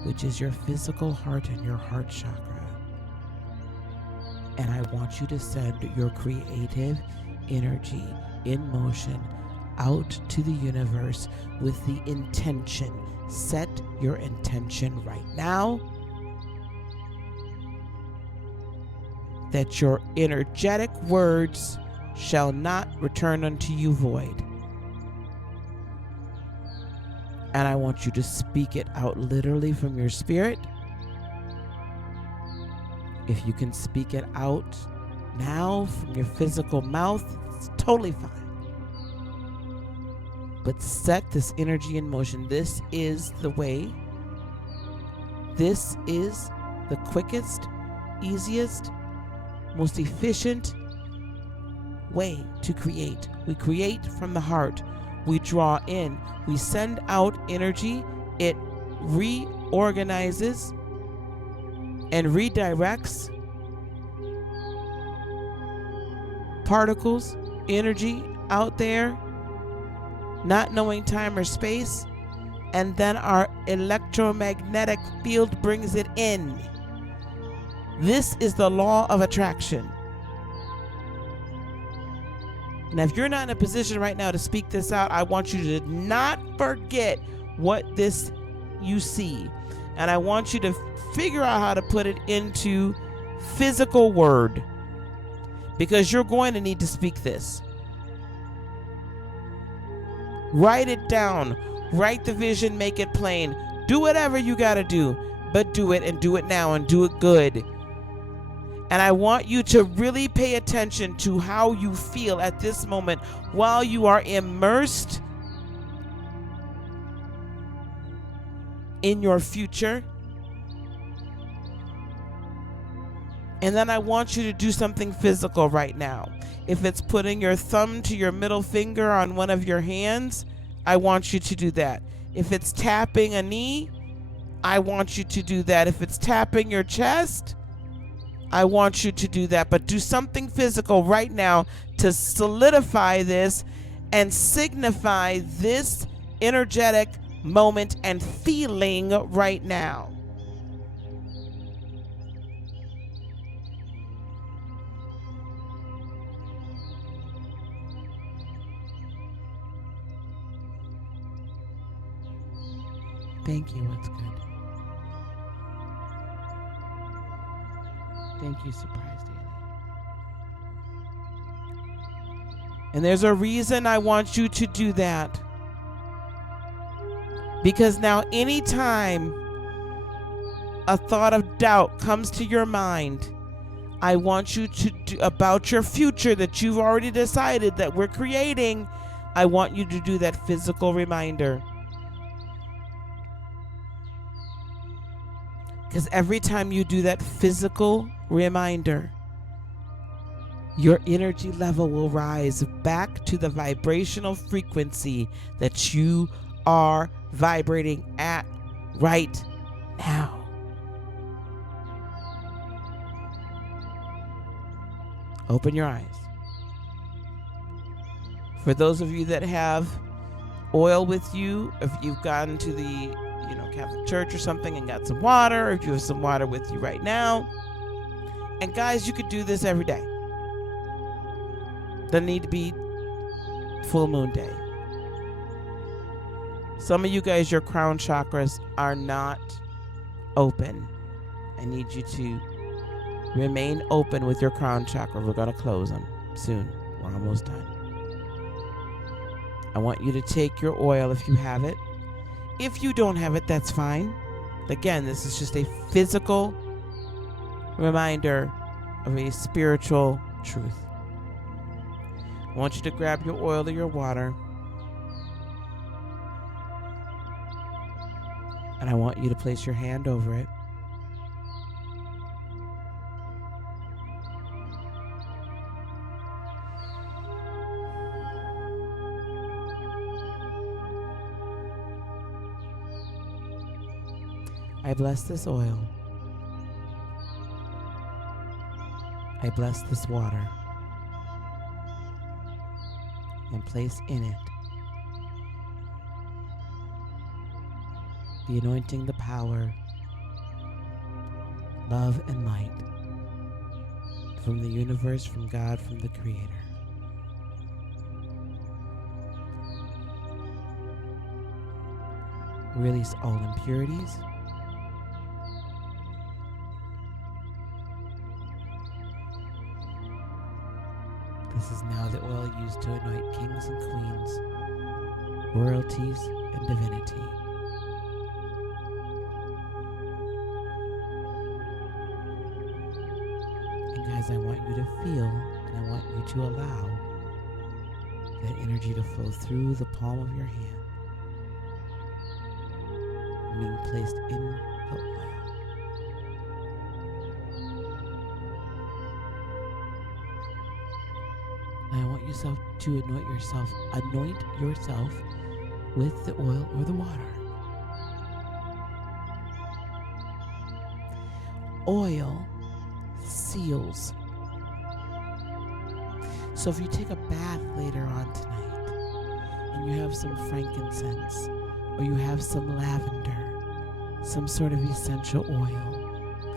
which is your physical heart and your heart chakra. And I want you to send your creative energy in motion out to the universe with the intention. Set your intention right now that your energetic words shall not return unto you void. And I want you to speak it out literally from your spirit. If you can speak it out now from your physical mouth, it's totally fine. But set this energy in motion. This is the way. This is the quickest, easiest, most efficient way to create. We create from the heart. We draw in. We send out energy. It reorganizes and redirects particles, energy out there, not knowing time or space, and then our electromagnetic field brings it in. This is the law of attraction. And if you're not in a position right now to speak this out, I want you to not forget what this you see. And I want you to figure out how to put it into physical word, because you're going to need to speak this. Write it down. Write the vision, make it plain. Do whatever you got to do, but do it, and do it now, and do it good. And I want you to really pay attention to how you feel at this moment while you are immersed in your future. And then I want you to do something physical right now. If it's putting your thumb to your middle finger on one of your hands, I want you to do that. If it's tapping a knee, I want you to do that. If it's tapping your chest, I want you to do that. But do something physical right now to solidify this and signify this energetic moment and feeling right now. Thank you. It's good. Thank you, Surprise Daily. And there's a reason I want you to do that. Because now anytime a thought of doubt comes to your mind, I want you to do about your future that you've already decided that we're creating. I want you to do that physical reminder. Because every time you do that physical reminder, your energy level will rise back to the vibrational frequency that you are vibrating at right now. Open your eyes. For those of you that have oil with you, if you've gone to the Catholic Church or something and got some water, or if you have some water with you right now, and guys, you could do this every day. Doesn't need to be full moon day. Some of you guys, your crown chakras are not open. I need you to remain open with your crown chakra. We're going to close them soon. We're almost done. I want you to take your oil if you have it. If you don't have it, that's fine. Again, this is just a physical reminder of a spiritual truth. I want you to grab your oil or your water, and I want you to place your hand over it. I bless this oil. I bless this water. And place in it the anointing, the power, love, and light from the universe, from God, from the Creator. Release all impurities. This is now the oil used to anoint kings and queens, royalties, and divinity. And guys, I want you to feel, and I want you to allow that energy to flow through the palm of your hand, being placed in the oil. I want yourself to anoint yourself with the oil or the water. Oil seals. So if you take a bath later on tonight and you have some frankincense or you have some lavender, some sort of essential oil,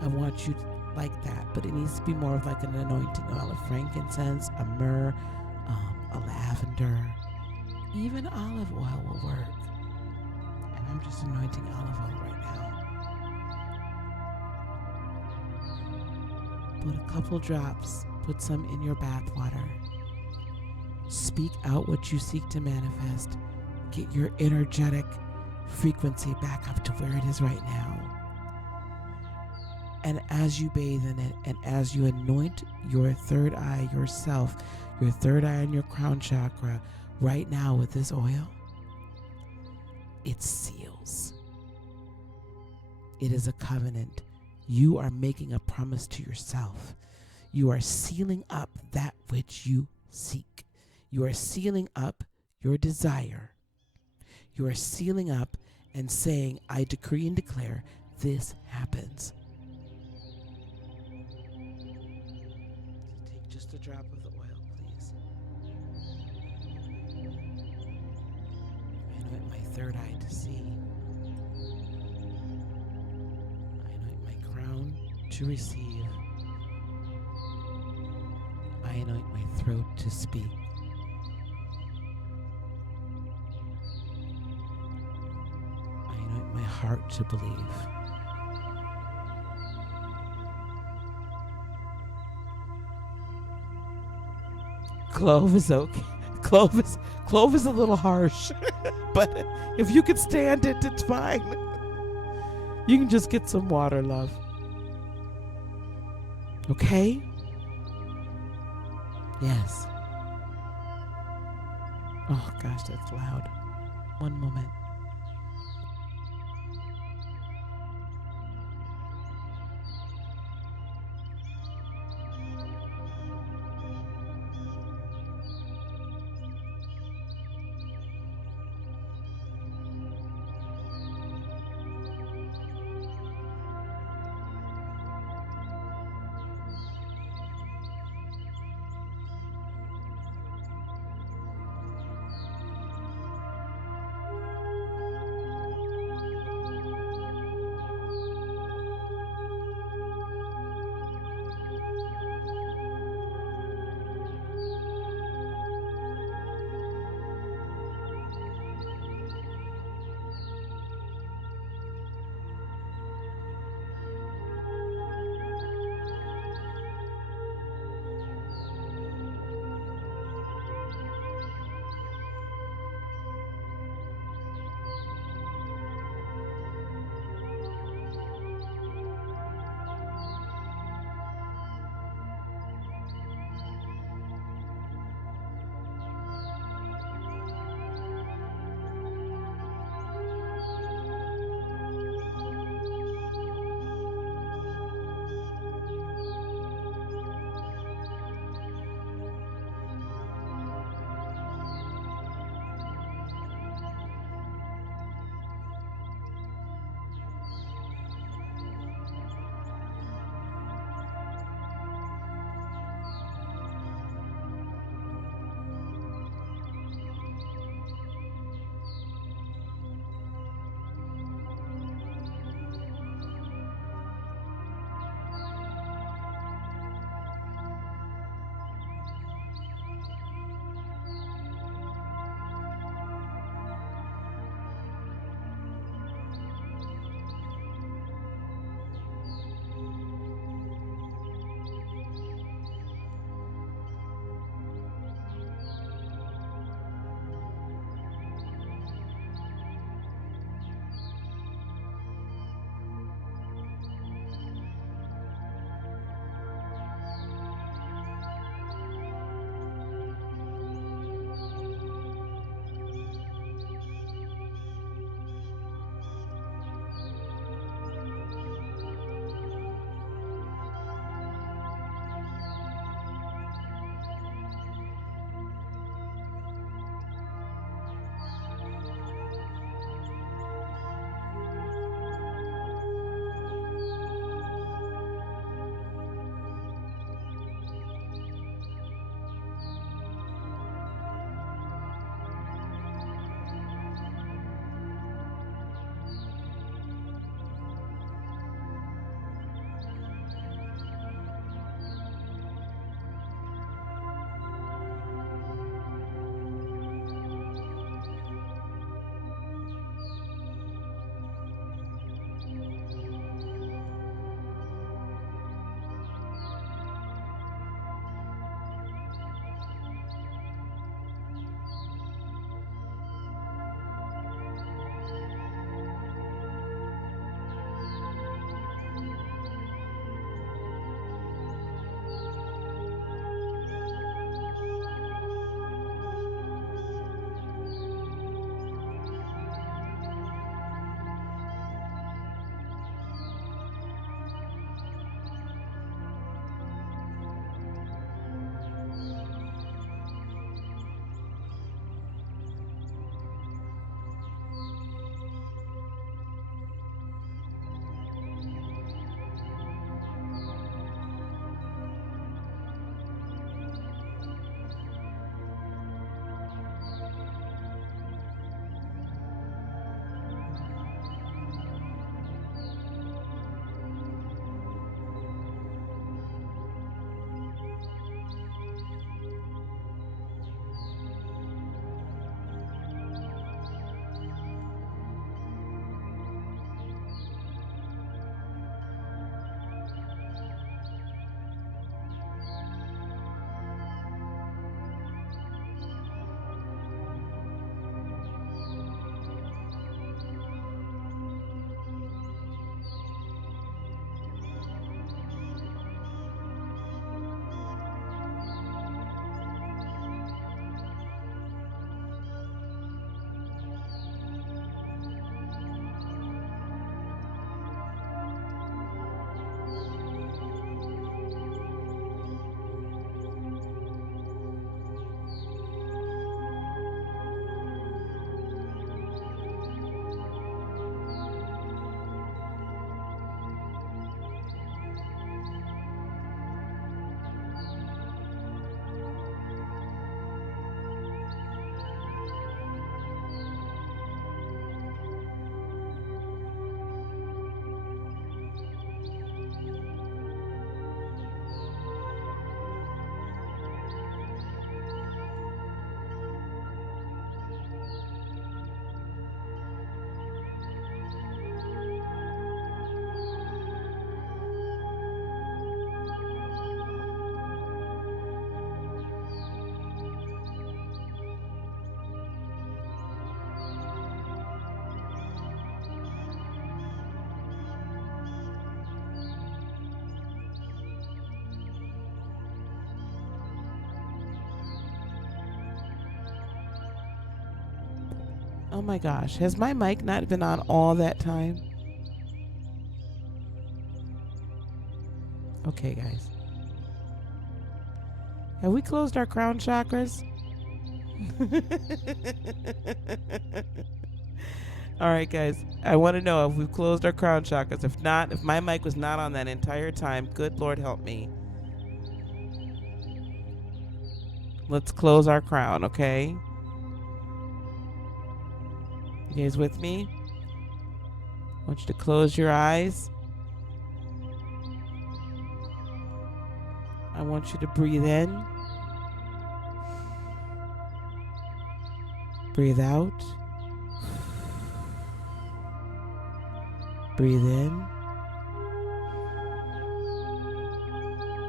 I want you to like that, but it needs to be more of like an anointing oil, a frankincense, a myrrh, a lavender, even olive oil will work. And I'm just anointing olive oil right now. Put a couple drops, put some in your bath water. Speak out what you seek to manifest. Get your energetic frequency back up to where it is right now. And as you bathe in it, and as you anoint your third eye yourself, your third eye and your crown chakra right now with this oil, it seals. It is a covenant. You are making a promise to yourself. You are sealing up that which you seek. You are sealing up your desire. You are sealing up and saying, I decree and declare this happens. Just a drop of the oil, please. I anoint my third eye to see. I anoint my crown to receive. I anoint my throat to speak. I anoint my heart to believe. Clove is okay. Clove is a little harsh, but if you can stand it, it's fine. You can just get some water, love. Okay? Yes. Oh gosh, that's loud. One moment. Oh my gosh. Has my mic not been on all that time? Okay, guys. Have we closed our crown chakras? All right, guys. I want to know if we've closed our crown chakras. If not, if my mic was not on that entire time, good Lord help me. Let's close our crown, okay? You guys with me? I want you to close your eyes. I want you to breathe in. Breathe out. Breathe in.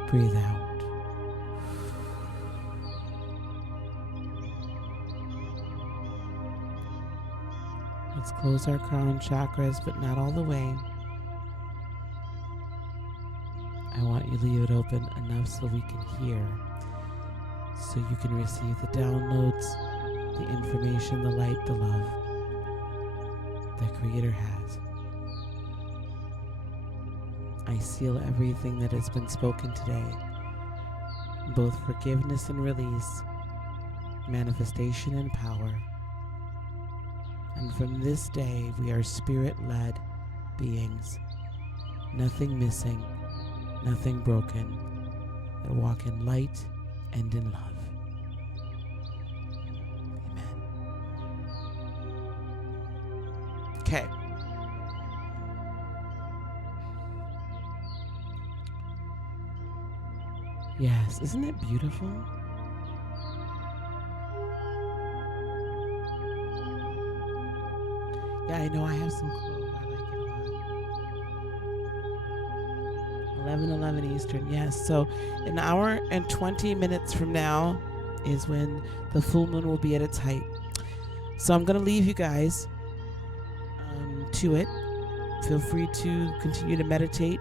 Breathe out. Let's close our crown chakras, but not all the way. I want you to leave it open enough so we can hear, so you can receive the downloads, the information, the light, the love that Creator has. I seal everything that has been spoken today, both forgiveness and release, manifestation and power. And from this day, we are spirit-led beings, nothing missing, nothing broken, that walk in light and in love. Amen. Okay. Yes, isn't it beautiful? Yeah, I know I have some clove. I like it a lot. 11:11 Eastern, yes. So an hour and 20 minutes from now is when the full moon will be at its height. So I'm going to leave you guys to it. Feel free to continue to meditate.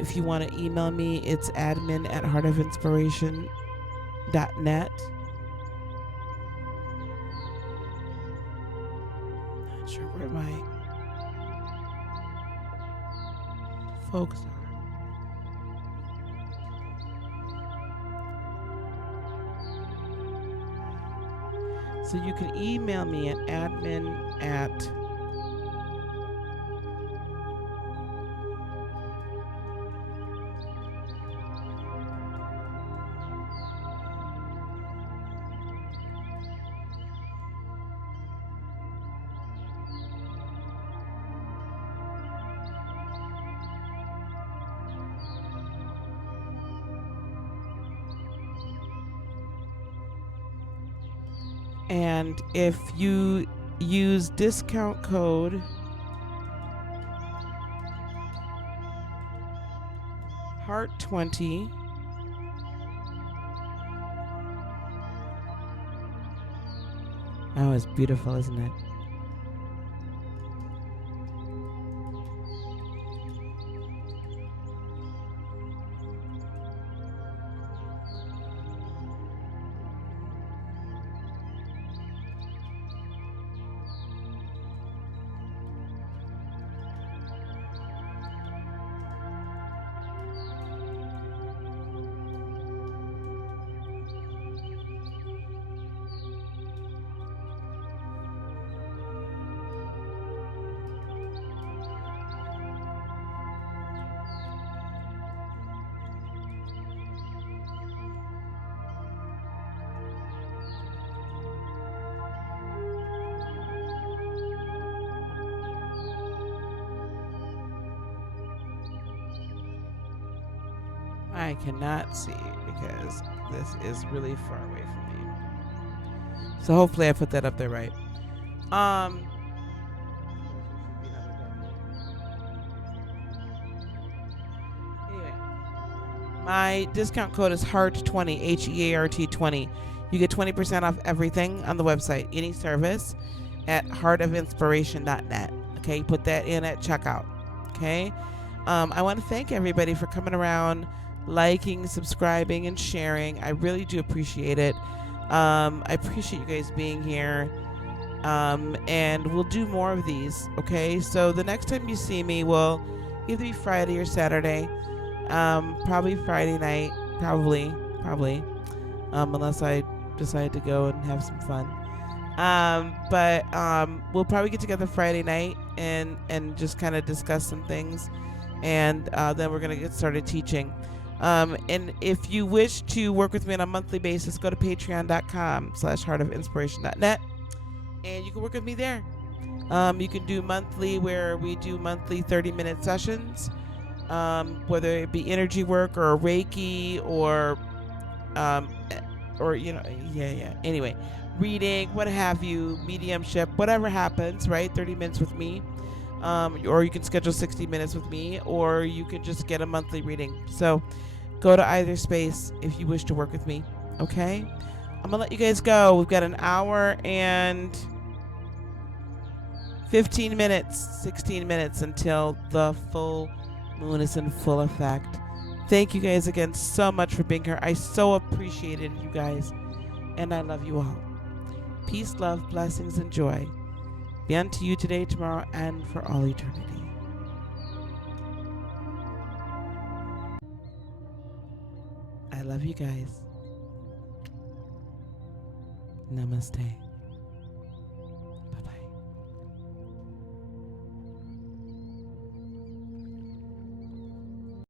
If you want to email me, it's admin@heartofinspiration.net. Not sure where my folks are. So you can email me at admin at and if you use discount code HEART20, oh, it's beautiful, isn't it? I cannot see because this is really far away from me. So hopefully I put that up there right. Anyway, my discount code is HEART20, HEART20. You get 20% off everything on the website, any service at heartofinspiration.net. Okay, put that in at checkout. Okay, I want to thank everybody for coming around, liking, subscribing, and sharing. I really do appreciate it. I appreciate you guys being here. And we'll do more of these. Okay, so the next time you see me will either be Friday or Saturday. Probably Friday night. Probably. Unless I decide to go and have some fun. But we'll probably get together Friday night and just kind of discuss some things, and then we're gonna get started teaching. And if you wish to work with me on a monthly basis, go to patreon.com/heartofinspiration.net, and you can work with me there. You can do monthly, where we do monthly 30-minute sessions, whether it be energy work or Reiki um, or Anyway, reading, what have you, mediumship, whatever happens, right? 30 minutes with me, or you can schedule 60 minutes with me, or you can just get a monthly reading. So go to either space if you wish to work with me. Okay, I'm gonna let you guys go. We've got an hour and 15 minutes, 16 minutes until the full moon is in full effect. Thank you guys again so much for being here. I so appreciated you guys, and I love you all. Peace, love, blessings, and joy be unto you today, tomorrow, and for all eternity. I love you guys. Namaste.